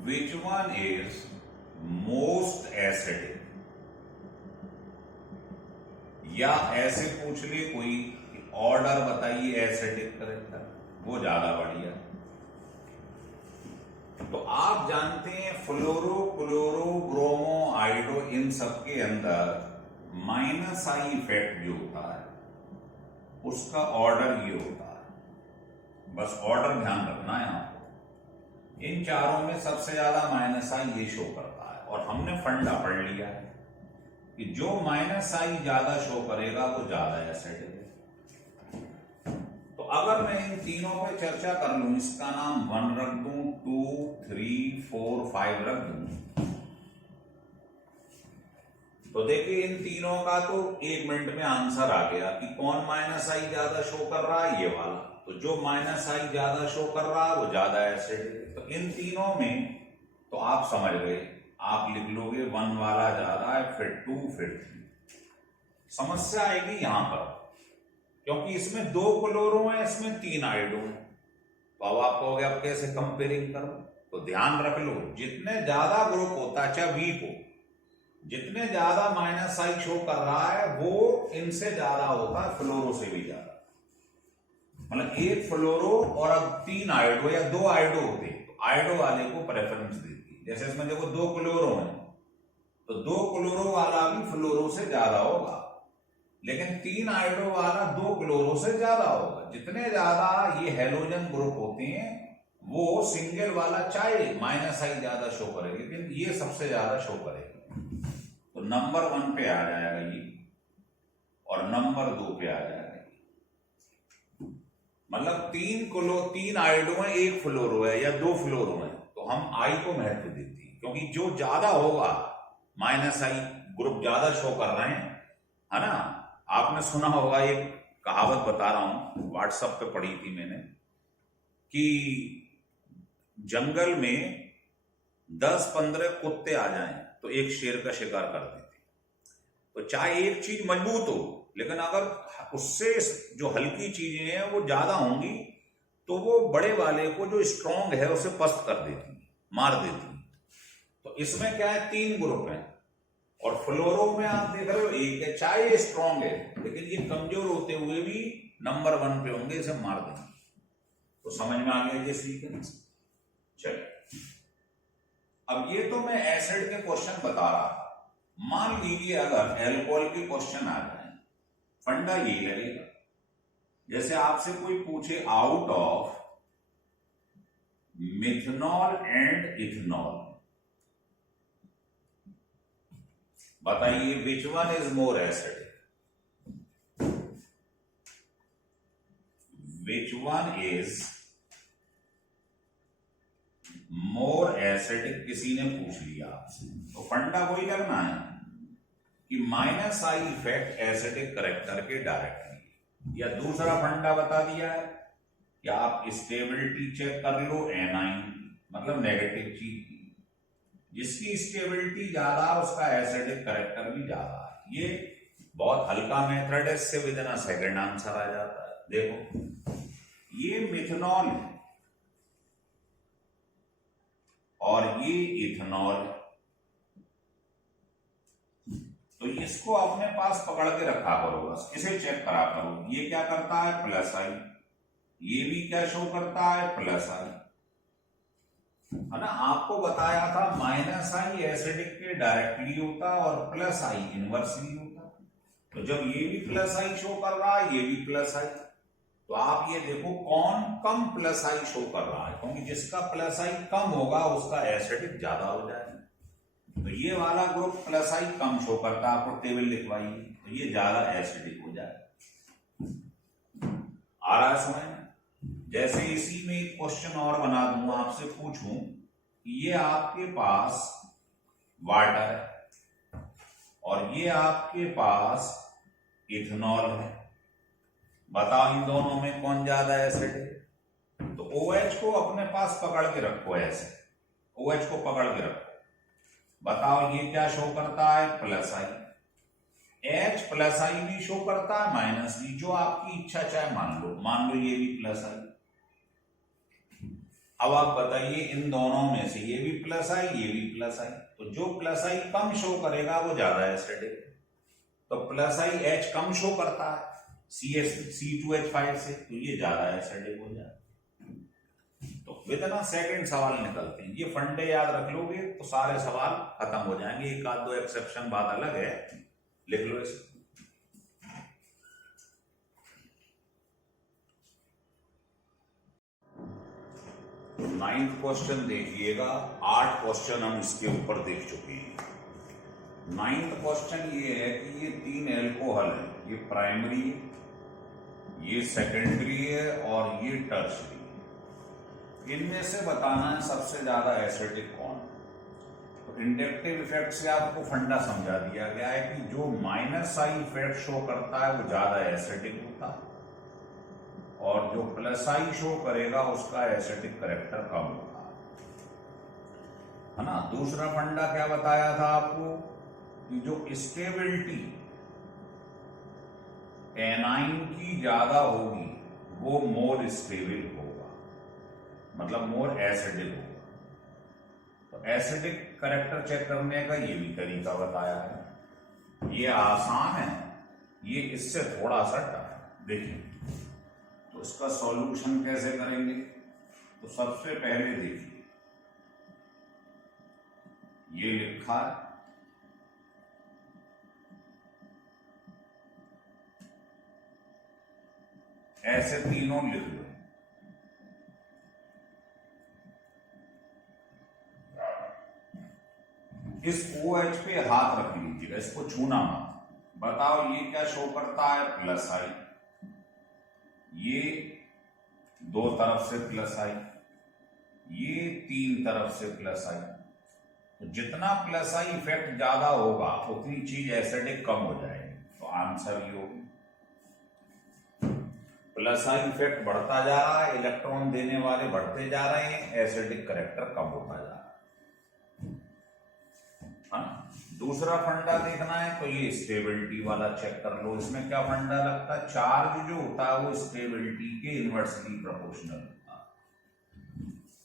विच वन इज मोस्ट एसिडिक, या ऐसे पूछ ले कोई ऑर्डर बताइए एसिडिक करेक्टर, वो ज्यादा बढ़िया। तो आप जानते हैं फ्लोरो, क्लोरो, ब्रोमो, आइडो, इन सबके अंदर माइनस आई इफेक्ट जो होता है उसका ऑर्डर ये होता है, बस ऑर्डर ध्यान रखना है आपको। इन चारों में सबसे ज्यादा माइनस आई ये शो करता है, और हमने फंडा पढ़ लिया है कि जो माइनस आई ज्यादा शो करेगा वो ज्यादा एसिडिक है। तो अगर मैं इन तीनों पे चर्चा कर लूं, इसका नाम 1 रख दूं, 2, 3, 4, 5 रख दूं, तो देखिए इन तीनों का तो 1 मिनट में आंसर आ गया कि कौन माइनस आई ज्यादा शो कर रहा है, ये वाला। तो जो माइनस आई ज्यादा शो कर रहा है वो ज्यादा एसिडिक है। तो इन तीनों में तो आप समझ गए, आप लिख लोगे 1 वाला ज्यादा है, फिर 2, फिर 3। समस्या आएगी यहां पर, क्योंकि इसमें 2 क्लोरो है, इसमें 3 आइडो है। तो अब आप कहोगे अब कैसे कंपेयरिंग करो, तो ध्यान रख लो जितने ज्यादा ग्रुप होता है, चाहे वीक हो, जितने ज्यादा माइनस आई शो कर रहा है वो इनसे ज्यादा होता है, फ्लोरो से भी ज्यादा। मतलब 1 फ्लोरो और अब 3 आइडो या 2 आइडो होते तो आइडो वाले को प्रेफरेंस देती। जैसे इसमें देखो 2 क्लोरो है, तो 2 क्लोरो वाला भी फ्लोरो से ज्यादा होगा, लेकिन 3 आइडो वाला 2 क्लोरो से ज्यादा होगा। जितने ज्यादा ये हेलोजन ग्रुप होते हैं वो सिंगल वाला चाहे माइनस आई ज्यादा शो करेगा, लेकिन ये सबसे ज्यादा शो करेगा। तो नंबर 1 पे आ जाएगा ये, और नंबर 2 पे आ जाएगा। मतलब 3 आइडो है, 1 फ्लोरो है या 2 फ्लोरो है, तो हम आई को महत्व देते हैं, क्योंकि जो ज्यादा होगा माइनस आई ग्रुप ज्यादा शो कर रहे हैं, है ना। आपने सुना होगा, एक कहावत बता रहा हूं, व्हाट्सएप पे पढ़ी थी मैंने, कि जंगल में 10-15 कुत्ते आ जाएं तो एक शेर का शिकार कर देते। तो चाहे एक चीज मजबूत हो, लेकिन अगर उससे जो हल्की चीजें हैं वो ज्यादा होंगी तो वो बड़े वाले को जो स्ट्रांग है उसे पस्त कर देती, मार देती। तो इसमें क्या है, 3 ग्रुप हैं, और फ्लोरो में आप देख रहे हो 1 है, चाहे ये स्ट्रांग है लेकिन ये कमजोर होते हुए भी नंबर 1 पे होंगे, इसे मार देंगे। तो समझ में आ गया ये सीक्वेंस। चलिए, अब ये तो मैं एसिड के क्वेश्चन बता रहा था। मान लीजिए अगर एल्कोहल के क्वेश्चन आ जाए, फंडा यही लगेगा, जैसे आपसे कोई पूछे out of methanol and ethanol, बताइए which one is more acidic, which one is more acidic, किसी ने पूछ लिया आपसे। तो फंडा वही लगना है कि minus I effect acidic character के डायरेक्टली। या दूसरा फंडा बता दिया है कि आप स्टेबिलिटी चेक कर लो, एनाइन मतलब नेगेटिव चीज, जिसकी स्टेबिलिटी ज्यादा उसका एसिडिक करेक्टर भी ज्यादा है। ये बहुत हल्का मेथड है, इससे within a second answer आ जाता है। देखो ये मिथनॉल है और ये इथेनॉल है, तो इसको अपने पास पकड़ के रखा करो, बस इसे चेक करा करो। ये क्या करता है, प्लस आई, ये भी क्या शो करता है, प्लस आई, है ना। आपको बताया था माइनस आई एसिडिक के डायरेक्टली होता और प्लस आई इनवर्सली होता। तो जब ये भी प्लस आई शो कर रहा है, ये भी प्लस आई, तो आप ये देखो कौन कम प्लस आई शो कर रहा है, क्योंकि जिसका प्लस आई कम होगा उसका एसिडिक ज्यादा हो जाएगा। तो ये वाला ग्रुप प्लस आई कम शो करता है, आपको टेबल लिखवाइए, तो ये ज्यादा एसिडिक हो जाए। आ रहा है समझ में। जैसे इसी में एक क्वेश्चन और बना दूंगा, आपसे पूछूं कि ये आपके पास वाटर है और ये आपके पास इथेनॉल है, बताओ इन दोनों में कौन ज्यादा एसिड है। तो OH को अपने पास पकड़ के रखो, ऐसे OH को पकड़ के रखो, बताओ ये क्या शो करता है, प्लस आई। H प्लस आई भी शो करता है, माइनस भी, जो आपकी इच्छा चाहे मान लो ये भी प्लस आई। अब आप बताइए इन दोनों में से ये भी प्लस आई ये भी प्लस आई, तो जो प्लस आई कम शो करेगा वो ज्यादा एसिडिक। तो प्लस आई H कम शो करता है C2H5 से, तो ये ज्यादा एसिडिक हो जाए। तो विदिन सेकंड सवाल निकलते हैं। ये फंडे याद रख लोगे तो सारे सवाल खत्म हो जाएंगे। एक आध दो एक्सेप्शन बात अलग है, लिख लो इसे। तो 9th क्वेश्चन देखिएगा, 8 क्वेश्चन हम इसके ऊपर देख चुके हैं। 9th क्वेश्चन ये है कि ये 3 एल्कोहल है, ये प्राइमरी है, ये सेकेंडरी है और ये टर्शरी है। इनमें से बताना है सबसे ज्यादा एसिडिक कौन। तो इंडक्टिव इफेक्ट से आपको फंडा समझा दिया गया है कि जो माइनस आई इफेक्ट शो करता है वो ज्यादा एसिडिक होता है, और जो प्लस आई शो करेगा उसका एसिडिक कैरेक्टर कम होता है ना। दूसरा फंडा क्या बताया था आपको कि जो स्टेबिलिटी एनाइन की ज्यादा होगी वो मोर स्टेबल होगा, मतलब मोर एसिडिक होगा। तो एसिडिक कैरेक्टर चेक करने का ये भी तरीका बताया है। ये आसान है, ये इससे थोड़ा सा टफ है। देखिए तो इसका सॉल्यूशन कैसे करेंगे। तो सबसे पहले देखिए ये लिखा है ऐसे तीनों लिख लो। इस OH पे हाथ रख लीजिएगा, इसको छूना मत। बताओ ये क्या शो करता है, प्लस आई। ये 2 तरफ से प्लस आई, ये 3 तरफ से प्लस आई। तो जितना प्लस आई इफेक्ट ज्यादा होगा उतनी चीज एसिडिक कम हो जाएगी। तो आंसर ये होगी, प्लस आई इफेक्ट बढ़ता जा रहा है, इलेक्ट्रॉन देने वाले बढ़ते जा रहे हैं, एसिडिक कैरेक्टर कम होता जा रहा है। दूसरा फंडा देखना है तो ये स्टेबिलिटी वाला चेक कर लो। इसमें क्या फंडा लगता है, चार्ज जो होता है वो स्टेबिलिटी के इनवर्सली प्रोपोर्शनल होता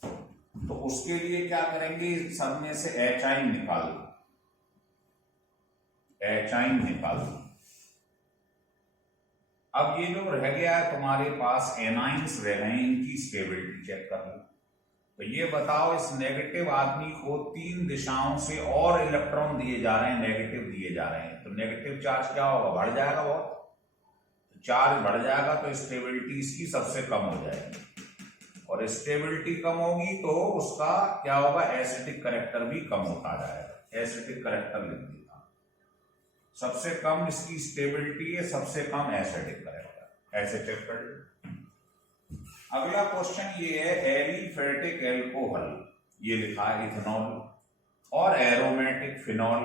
है। तो उसके लिए क्या करेंगे, सब में से HI निकाल दो, HI निकाल दो। अब ये जो रह गया है तुम्हारे पास एनाइंस रह गए, इनकी स्टेबिलिटी चेक कर लो। तो ये बताओ इस नेगेटिव आदमी को 3 दिशाओं से और इलेक्ट्रॉन दिए जा रहे हैं, नेगेटिव दिए जा रहे हैं। तो नेगेटिव चार्ज क्या होगा, बढ़ जाएगा बहुत। तो चार्ज बढ़ जाएगा तो स्टेबिलिटी इसकी सबसे कम हो जाएगी, और स्टेबिलिटी कम होगी तो उसका क्या होगा, एसिडिक कैरेक्टर भी कम होता जाएगा। एसिडिक कैरेक्टर लिख देता, सबसे कम इसकी स्टेबिलिटी है, सबसे कम एसिडिक कैरेक्टर। ऐसे चेक कर लो। अगला क्वेश्चन ये है, एलिफेटिक एल्कोहल, ये लिखा है इथेनॉल, और एरोमेटिक फिनॉल।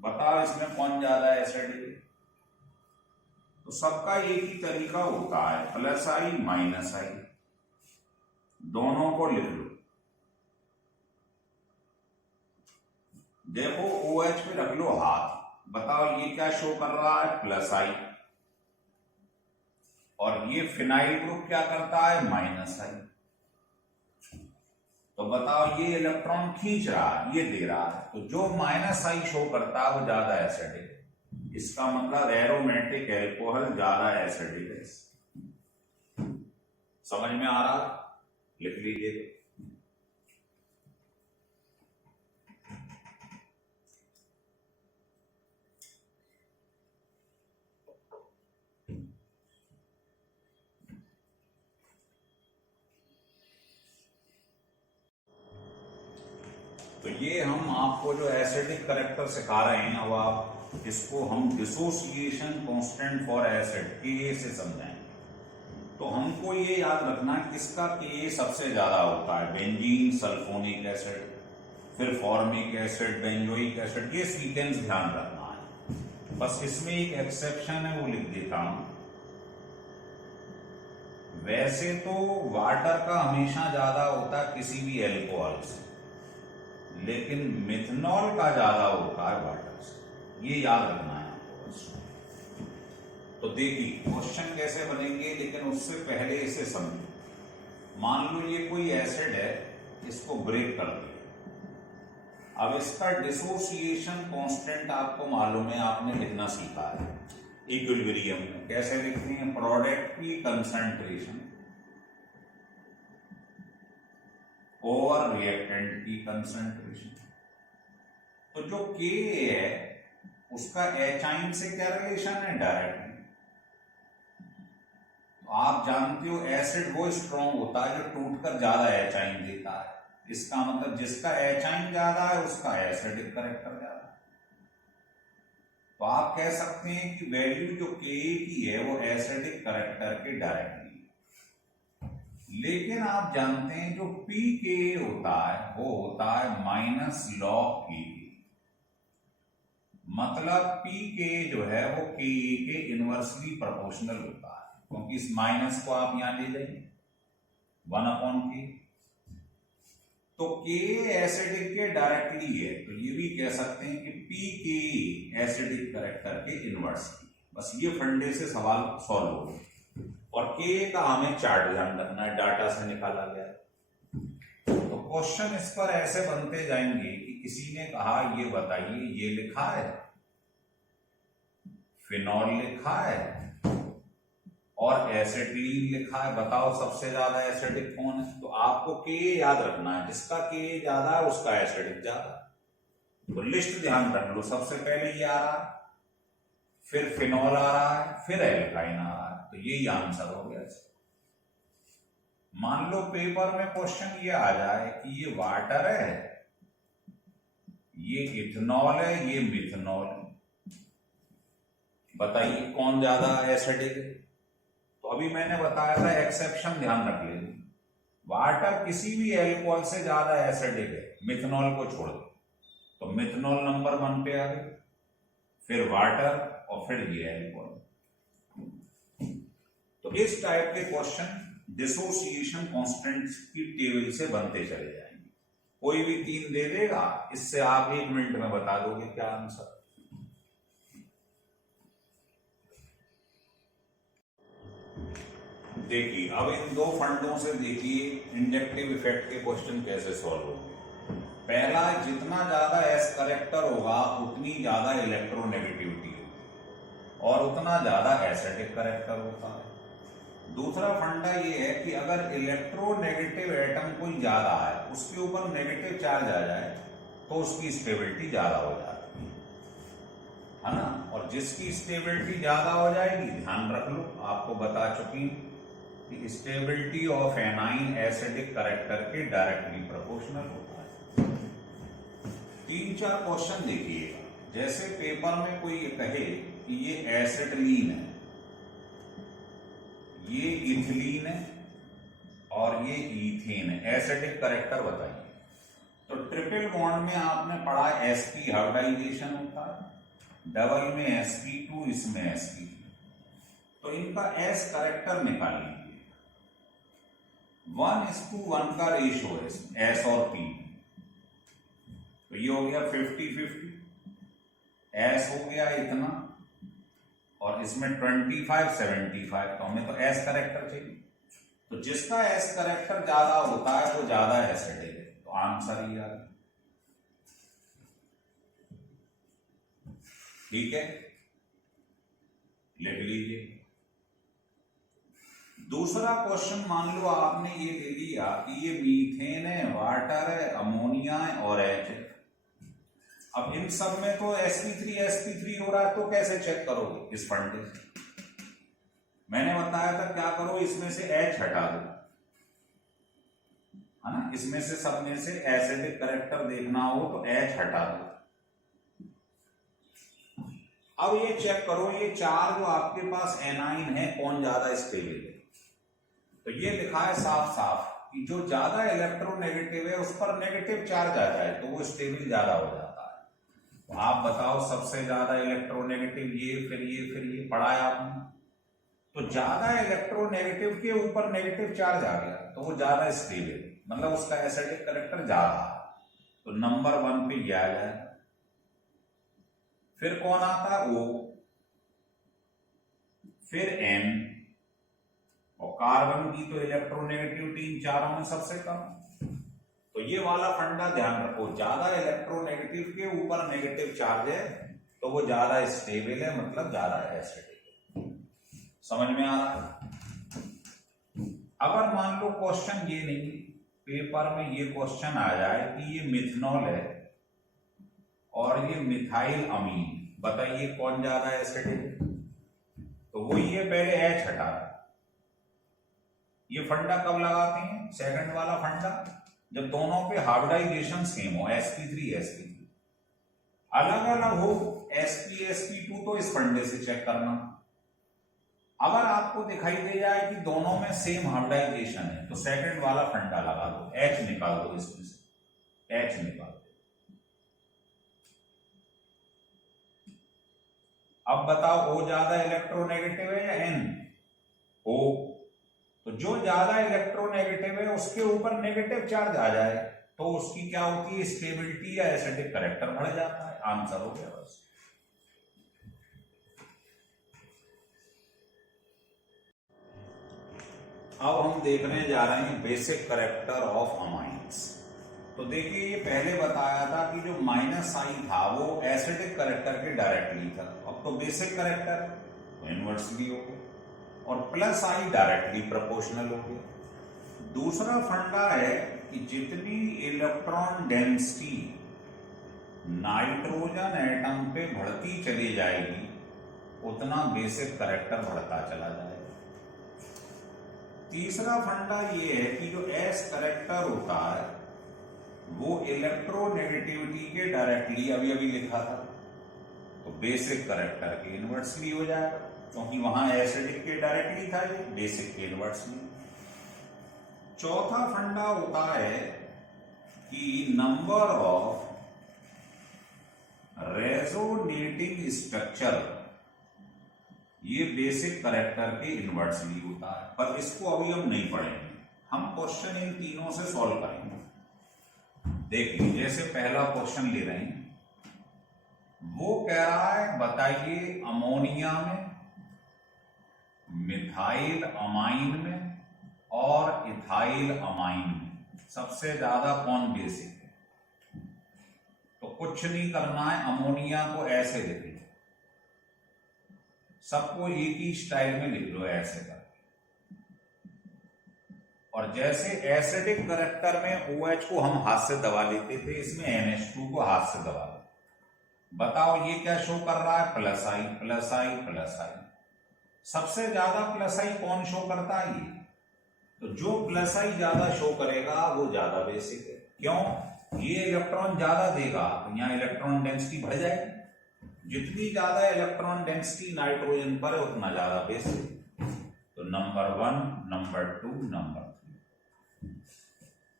बताओ इसमें कौन ज्यादा एसिडिक है। तो सबका एक ही तरीका होता है, प्लस आई माइनस आई, दोनों को लिख लो। देखो OH पे रख लो हाथ, बताओ ये क्या शो कर रहा है, प्लस आई, और ये फिनाइल ग्रुप क्या करता है, माइनस आई। तो बताओ ये इलेक्ट्रॉन खींच रहा है, ये दे रहा है, तो जो माइनस आई शो करता है वो ज्यादा एसिडिक है। इसका मतलब एरोमेटिक एल्कोहल ज्यादा एसिडिक है। समझ में आ रहा, लिख लीजिए। तो ये हम आपको जो एसिडिक कैरेक्टर सिखा रहे हैं, अब आप इसको हम dissociation constant for acid Ka से समझाएंगे। तो हमको ये याद रखना किसका Ka सबसे ज्यादा होता है, बेंजीन, सल्फोनिक एसिड, फिर फॉर्मिक एसिड, बेंजोइक एसिड, ये सीक्वेंस ध्यान रखना है। बस इसमें एक एक्सेप्शन है, वो लिख देता हूं। वैसे तो वाटर का हमेशा ज्यादा होता है किसी भी एल्कोहल से, लेकिन मिथनॉल का ज्यादा होता है वाटर से, ये याद रखना है आपको बस। तो देखिए क्वेश्चन कैसे बनेंगे, लेकिन उससे पहले इसे समझो। मान लो ये कोई एसिड है इसको ब्रेक कर दिया। अब इसका डिसोसिएशन कांस्टेंट आपको मालूम है, आपने कितना सीखा है इक्विलिब्रियम में। कैसे लिखते हैं? प्रोडक्ट की कंसंट्रेशन ओवर रिएक्टेंट की कंसंट्रेशन। तो जो K है उसका एचाइन से क्या रिलेशन है? डायरेक्ट। तो आप जानते हो एसिड वो स्ट्रॉन्ग होता है जो टूटकर ज्यादा एचाइन देता है। इसका मतलब जिसका एचाइन ज्यादा है उसका एसिडिक कैरेक्टर ज्यादा है। तो आप कह सकते हैं कि वैल्यू जो Ka की है वो एसिडिक कैरेक्टर के डायरेक्टली। लेकिन आप जानते हैं जो pK होता है वो होता है माइनस लॉग Ka। मतलब pK जो है वो Ka के इनवर्सली प्रोपोर्शनल होता है, क्योंकि इस माइनस को आप यहां ले जाइए 1/K। तो K एसिडिक के डायरेक्टली है, तो ये भी कह सकते हैं कि pK एसिडिक कैरेक्टर के इनवर्सली। बस ये फंडे से सवाल सॉल्व हो गया। और K का हमें चार्ट ध्यान रखना है, डाटा से निकाला गया। तो क्वेश्चन इस पर ऐसे बनते जाएंगे कि किसी ने कहा ये बताइए, ये लिखा है फिनॉल लिखा है और एसिटिलीन लिखा है, बताओ सबसे ज्यादा एसिडिक कौन है? तो आपको K याद रखना है, जिसका K ज्यादा है उसका एसिडिक ज्यादा। तो लिस्ट ध्यान रख लो, सबसे पहले ये आ रहा है, फिर फिनॉल आ रहा है, फिर एल्काइन आ रहा है। तो यही आंसर हो गया। मान लो पेपर में क्वेश्चन ये आ जाए कि ये वाटर है, ये इथेनॉल है, ये मिथेनॉल है, बताइए कौन ज्यादा एसिडिक है? तो अभी मैंने बताया था एक्सेप्शन ध्यान रख लेना, वाटर किसी भी एल्कोहल से ज्यादा एसिडिक है, मिथेनॉल को छोड़ दो। तो मिथेनॉल नंबर 1 पे आ गई, फिर वाटर और फिर ये एल्कोहल। तो इस टाइप के क्वेश्चन डिसोसिएशन कांस्टेंट्स की टेबल से बनते चले जाएंगे। कोई भी 3 दे देगा, इससे आप 1 मिनट में बता दोगे क्या आंसर। देखिए अब इन 2 फंडों से देखिए इंडक्टिव इफेक्ट के क्वेश्चन कैसे सॉल्व होंगे। पहला, जितना ज्यादा एस करेक्टर होगा उतनी ज्यादा इलेक्ट्रोनेगेटिविटी होगी और उतना ज्यादा एसिडिक करेक्टर होता है। दूसरा फंडा ये है कि अगर इलेक्ट्रोनेगेटिव एटम कोई ज्यादा है, उसके ऊपर नेगेटिव चार्ज आ जाए तो उसकी स्टेबिलिटी ज्यादा हो जाती है ना। और जिसकी स्टेबिलिटी ज्यादा हो जाएगी, ध्यान रख लो, आपको बता चुकी कि stability of anion acidic character के डायरेक्टली प्रोपोर्शनल होता है। 3-4 क्वेश्चन देखिएगा। जैसे पेपर में कोई कहे कि ये एसिटिलीन है, ये इथिलीन है और ये ईथेन है, एसिडिक कैरेक्टर बताइए। तो ट्रिपल बॉन्ड में आपने पढ़ा sp हाइब्रिडाइजेशन होता है, डबल में sp2, इसमें sp3। तो इनका s कैरेक्टर निकाल लीजिए। 1:1 का रेशियो है s और p, तो ये हो गया 50-50। s हो गया इतना और इसमें 25-75, तो हमें तो एस करेक्टर चाहिए। तो जिसका एस करेक्टर ज्यादा होता है वो ज्यादा एसिडिक है, तो आंसर ही आ गया। ठीक है, लिख लीजिए। दूसरा क्वेश्चन, मान लो आपने ये ले लिया कि ये मीथेन है, वाटर है, अमोनिया है और एच है। अब इन सब में तो sp3 हो रहा है, तो कैसे चेक करोगे? इस फंडे से मैंने बताया था क्या करो, इसमें से H हटा दो, है ना। इसमें से सब में से एसिडिक कैरेक्टर देखना हो तो H हटा दो। अब ये चेक करो, ये 4 जो आपके पास एनाइन है कौन ज्यादा स्टेबल है? तो ये लिखा है साफ साफ कि जो ज्यादा इलेक्ट्रोनेगेटिव है उस पर नेगेटिव चार्ज आ जाए तो वो स्टेबल ज्यादा हो जाता है। तो आप बताओ सबसे ज्यादा इलेक्ट्रोनेगेटिव ये, फिर ये, फिर ये पढ़ाया आपने। तो ज्यादा इलेक्ट्रोनेगेटिव के ऊपर नेगेटिव चार्ज आ गया तो वो ज्यादा स्टेबल, मतलब उसका एसिडिक कैरेक्टर ज्यादा। तो नंबर 1 पे गया जाए। फिर कौन आता है? O, फिर N, और कार्बन की तो इलेक्ट्रोनेगेटिविटी इन चारों में सबसे कम। तो ये वाला फंडा ध्यान रखो, ज्यादा इलेक्ट्रोनेगेटिव के ऊपर नेगेटिव चार्ज है तो वो ज्यादा स्टेबल है, मतलब ज्यादा एसिडिक है। समझ में आ रहा है? अगर मान लो क्वेश्चन ये नहीं, पेपर में ये क्वेश्चन आ जाए कि ये मिथनॉल है और ये मिथाइल अमीन, बताइए कौन ज्यादा एसिडिक? तो वो ये पहले H हटा। ये फंडा कब लगाते हैं? सेकंड वाला फंडा, जब दोनों पे हाइब्रिडाइजेशन सेम हो, sp3 अलग अलग हो sp2 तो इस फंडे से चेक करना। अगर आपको दिखाई दे जाए कि दोनों में सेम हाइब्रिडाइजेशन है तो सेकंड वाला फंडा लगा दो, H निकाल दो, इसमें से H निकाल दो। अब बताओ O ज्यादा इलेक्ट्रोनेगेटिव है या N? O। तो जो ज्यादा इलेक्ट्रोनेगेटिव है उसके ऊपर नेगेटिव चार्ज आ जाए तो उसकी क्या होती है? स्टेबिलिटी या एसिडिक करेक्टर बढ़ जाता है। आंसर हो गया बस। अब हम देखने जा रहे हैं बेसिक करेक्टर ऑफ अमाइंस। तो देखिए ये पहले बताया था कि जो -I था वो एसिडिक करेक्टर के डायरेक्टली था। अब तो बेसिक करेक्टर तो इनवर्सली हो गया, और +I डायरेक्टली प्रोपोर्शनल हो गया। दूसरा फंडा है कि जितनी इलेक्ट्रॉन डेंसिटी नाइट्रोजन एटम पे बढ़ती चली जाएगी उतना बेसिक करेक्टर बढ़ता चला जाएगा। तीसरा फंडा ये है कि जो S करेक्टर होता है वो इलेक्ट्रोनेगेटिविटी के डायरेक्टली, अभी अभी लिखा था, तो बेसिक करेक्टर के इनवर्सली हो जाएगा, क्योंकि वहां एसिडिक के डायरेक्टली था, ये बेसिक के इनवर्सली। चौथा फंडा होता है कि नंबर ऑफ रेजोनेटिंग स्ट्रक्चर, ये बेसिक करेक्टर के इनवर्सली होता है, पर इसको अभी हम नहीं पढ़ेंगे, हम क्वेश्चन इन तीनों से सॉल्व करेंगे। देखिए जैसे पहला क्वेश्चन ले रहे हैं, वो कह रहा है बताइए अमोनिया में, मिथाइल अमाइन में और इथाइल अमाइन में सबसे ज्यादा कौन बेसिक है? तो कुछ नहीं करना है, अमोनिया को ऐसे लिख लो, सबको एक ही स्टाइल में लिख लो ऐसे कर। और जैसे एसिडिक करेक्टर में OH को हम हाथ से दबा लेते थे, इसमें NH2 को हाथ से दबा लो। बताओ ये क्या शो कर रहा है? +I। सबसे ज्यादा +I कौन शो करता है? ये। तो जो +I ज्यादा शो करेगा वो ज्यादा बेसिक है। क्यों? ये इलेक्ट्रॉन ज्यादा देगा तो यहाँ इलेक्ट्रॉन डेंसिटी बढ़ जाएगी। जितनी ज्यादा इलेक्ट्रॉन डेंसिटी नाइट्रोजन पर है उतना ज्यादा बेसिक। तो नंबर 1, नंबर 2, नंबर 3।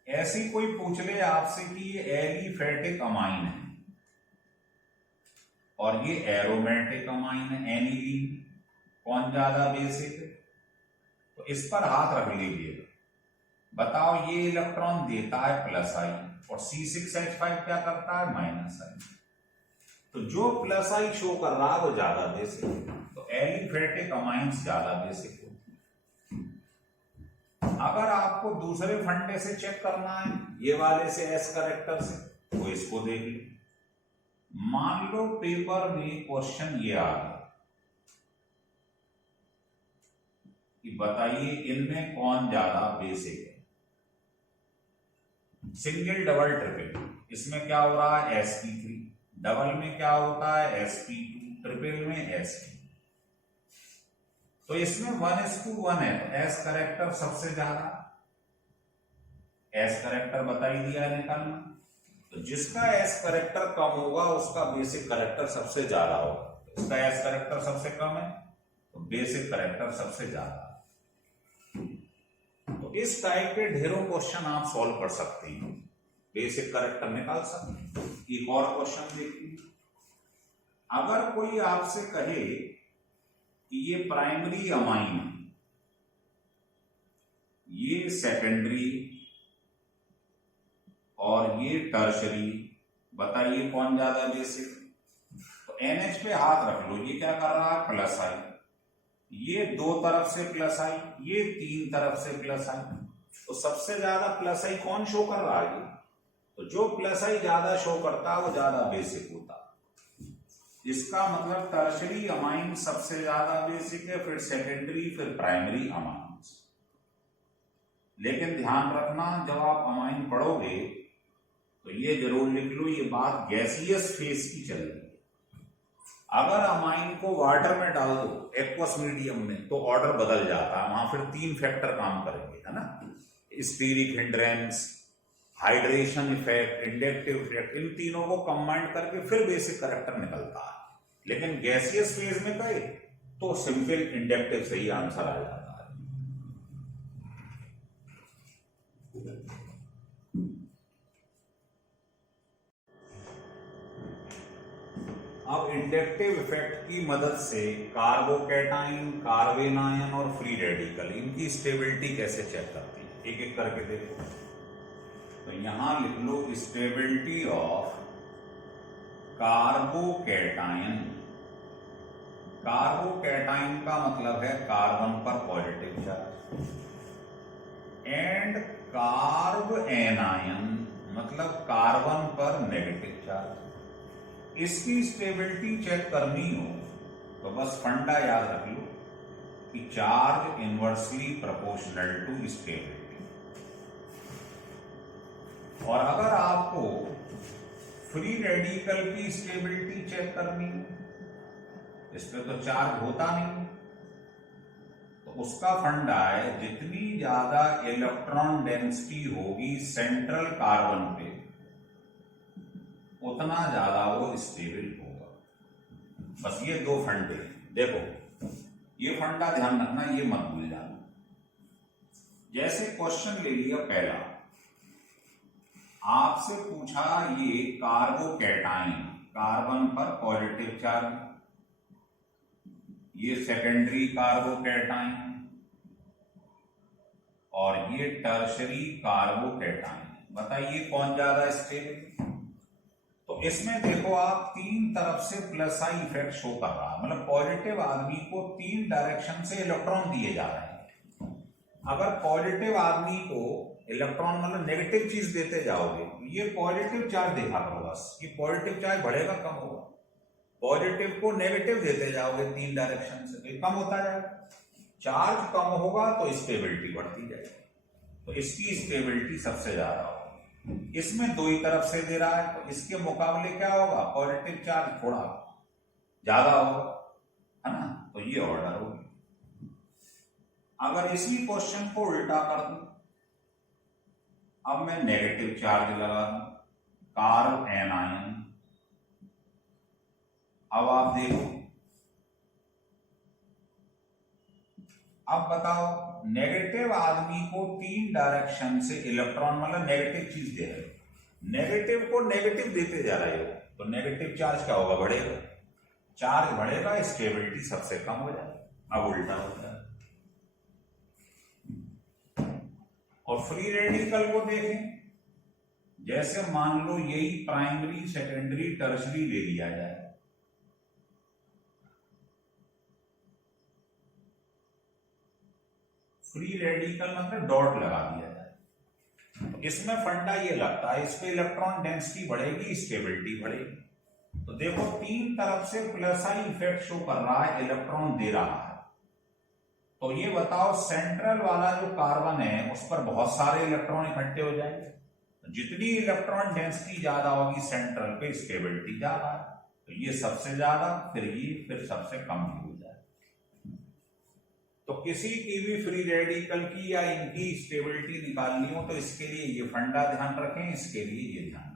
ऐसी कोई पूछ ले आपसे कि ये एलिफेटिक अमाइन है और ये एरोमेटिक अमाइन है, एनिलीन, कौन ज्यादा बेसिक है? तो इस पर हाथ रख लीजिएगा। बताओ ये इलेक्ट्रॉन देता है +I और C6H5 क्या करता है? -I। तो जो +I शो कर रहा है वो ज्यादा बेसिक है, तो एलिफेटिक अमाइंस ज्यादा बेसिक होती है। अगर आपको दूसरे फंडे से चेक करना है, ये वाले से S करेक्टर से, तो इसको देख लो। मान लो पेपर में क्वेश्चन ये आ गया कि बताइए इनमें कौन ज्यादा बेसिक है? सिंगल, डबल, ट्रिपल, इसमें क्या हो रहा है? sp3। डबल में क्या होता है? sp2। ट्रिपल में sp। तो इसमें 1:1 है, तो S करेक्टर सबसे ज्यादा। S करेक्टर बता ही दिया है निकालना। तो जिसका S करेक्टर कम होगा उसका बेसिक करेक्टर सबसे ज्यादा होगा। इसका S करेक्टर सबसे कम है तो बेसिक करेक्टर सबसे ज्यादा। तो इस टाइप के ढेरों क्वेश्चन आप सॉल्व कर सकते हैं, बेसिक करेक्टर निकाल सकते हैं। एक और क्वेश्चन देखिए, अगर कोई आपसे कहे कि ये प्राइमरी अमाइन, ये सेकेंडरी और ये टर्शरी, बताइए कौन ज्यादा बेसिक? तो NH पे हाथ रख लो, ये क्या कर रहा है? +I। ये दो तरफ से +I, ये तीन तरफ से +I, तो सबसे ज्यादा +I कौन शो कर रहा है? तो जो प्लस आई ज्यादा शो करता है वो ज्यादा बेसिक होता है। इसका मतलब टर्शरी अमाइन सबसे ज्यादा बेसिक है, फिर सेकेंडरी, फिर प्राइमरी अमाइंस। लेकिन ध्यान रखना, जब आप अमाइन पढ़ोगे तो ये जरूर लिख लो, ये बात गैसियस फेज की चल रही है। अगर अमाइन को वाटर में डाल दो एक्वस मीडियम में तो ऑर्डर बदल जाता है, वहां फिर 3 फैक्टर काम करेंगे, है ना, steric hindrance, hydration effect, inductive effect, इन तीनों को कंबाइंड करके फिर बेसिक करैक्टर निकलता है। लेकिन गैसियस फेज में गए तो सिंपल इंडक्टिव सही आंसर आ जाता है। अब इंडक्टिव इफेक्ट की मदद से कार्बोकैटाइन, कार्बेनायन और फ्री रेडिकल, इनकी स्टेबिलिटी कैसे चेक करती है, एक एक करके देखो। तो यहां लिख लो स्टेबिलिटी ऑफ कार्बोकैटाइन। कार्बोकैटाइन का मतलब है कार्बन पर positive charge, and carbanion मतलब कार्बन पर नेगेटिव चार्ज। इसकी स्टेबिलिटी चेक करनी हो तो बस फंडा याद रख लो कि charge inversely proportional to stability. और अगर आपको फ्री रेडिकल की स्टेबिलिटी चेक करनी हो, इस पे तो चार्ज होता नहीं, तो उसका फंडा है जितनी ज्यादा इलेक्ट्रॉन डेंसिटी होगी सेंट्रल कार्बन पे उतना ज्यादा वो स्टेबल होगा। बस ये 2 फंडे देखो, ये फंडा ध्यान रखना, ये मत भूल जाना। जैसे क्वेश्चन ले लिया पहला, आपसे पूछा ये कार्बोकैटाइन, कार्बन पर पॉजिटिव चार्ज, ये सेकेंडरी कार्बोकैटाइन और ये टर्शरी कार्बोकैटाइन। बताइए कौन ज्यादा स्टेबल? तो इसमें देखो आप 3 तरफ से प्लस आई इफेक्ट शो कर रहा है, मतलब पॉजिटिव आदमी को 3 डायरेक्शन से इलेक्ट्रॉन दिए जा रहे हैं। अगर पॉजिटिव आदमी को इलेक्ट्रॉन मतलब नेगेटिव चीज देते जाओगे, ये पॉजिटिव चार्ज देखा करो बस, ये पॉजिटिव चार्ज बढ़ेगा कम होगा। पॉजिटिव को नेगेटिव देते जाओगे 3 डायरेक्शन से तो कम होता जाएगा। चार्ज कम होगा तो स्टेबिलिटी बढ़ती जाएगी, तो इसकी स्टेबिलिटी सबसे ज्यादा होगी। इसमें 2 ही तरफ से दे रहा है, तो इसके मुकाबले क्या होगा, पॉजिटिव चार्ज थोड़ा ज्यादा होगा, है ना, तो ये ऑर्डर होगी। अगर इसी क्वेश्चन को उल्टा कर दूं, अब मैं नेगेटिव चार्ज लगा दूं, कार्ब एनायन। अब आप देखो, अब बताओ, नेगेटिव आदमी को 3 डायरेक्शन से इलेक्ट्रॉन मतलब नेगेटिव चीज दे रहे हो, नेगेटिव को नेगेटिव देते जा रहे हो, तो नेगेटिव चार्ज क्या होगा, बढ़ेगा। चार्ज बढ़ेगा, स्टेबिलिटी सबसे कम हो जाएगा। अब उल्टा होता है। और फ्री रेडिकल को देखें, जैसे मान लो यही प्राइमरी, सेकेंडरी, टर्शरी ले लिया जाए, फ्री रेडिकल मतलब डॉट लगा दिया जाए, तो इसमें फंडा ये लगता है, इस पे इलेक्ट्रॉन डेंसिटी बढ़ेगी, स्टेबिलिटी बढ़ेगी। तो देखो 3 तरफ से प्लस आई इफेक्ट शो कर रहा है, इलेक्ट्रॉन दे रहा है। तो ये बताओ सेंट्रल वाला जो कार्बन है उस पर बहुत सारे इलेक्ट्रॉन इकट्ठे हो जाएंगे, तो जितनी इलेक्ट्रॉन डेंसिटी ज्यादा होगी सेंट्रल पे स्टेबिलिटी ज्यादा है, तो ये सबसे ज्यादा, फिर ये, फिर सबसे कम भी हो जाए। तो किसी की भी फ्री रेडिकल की या इनकी स्टेबिलिटी निकालनी हो तो इसके लिए ये फंडा ध्यान रखें, इसके लिए ये ध्यान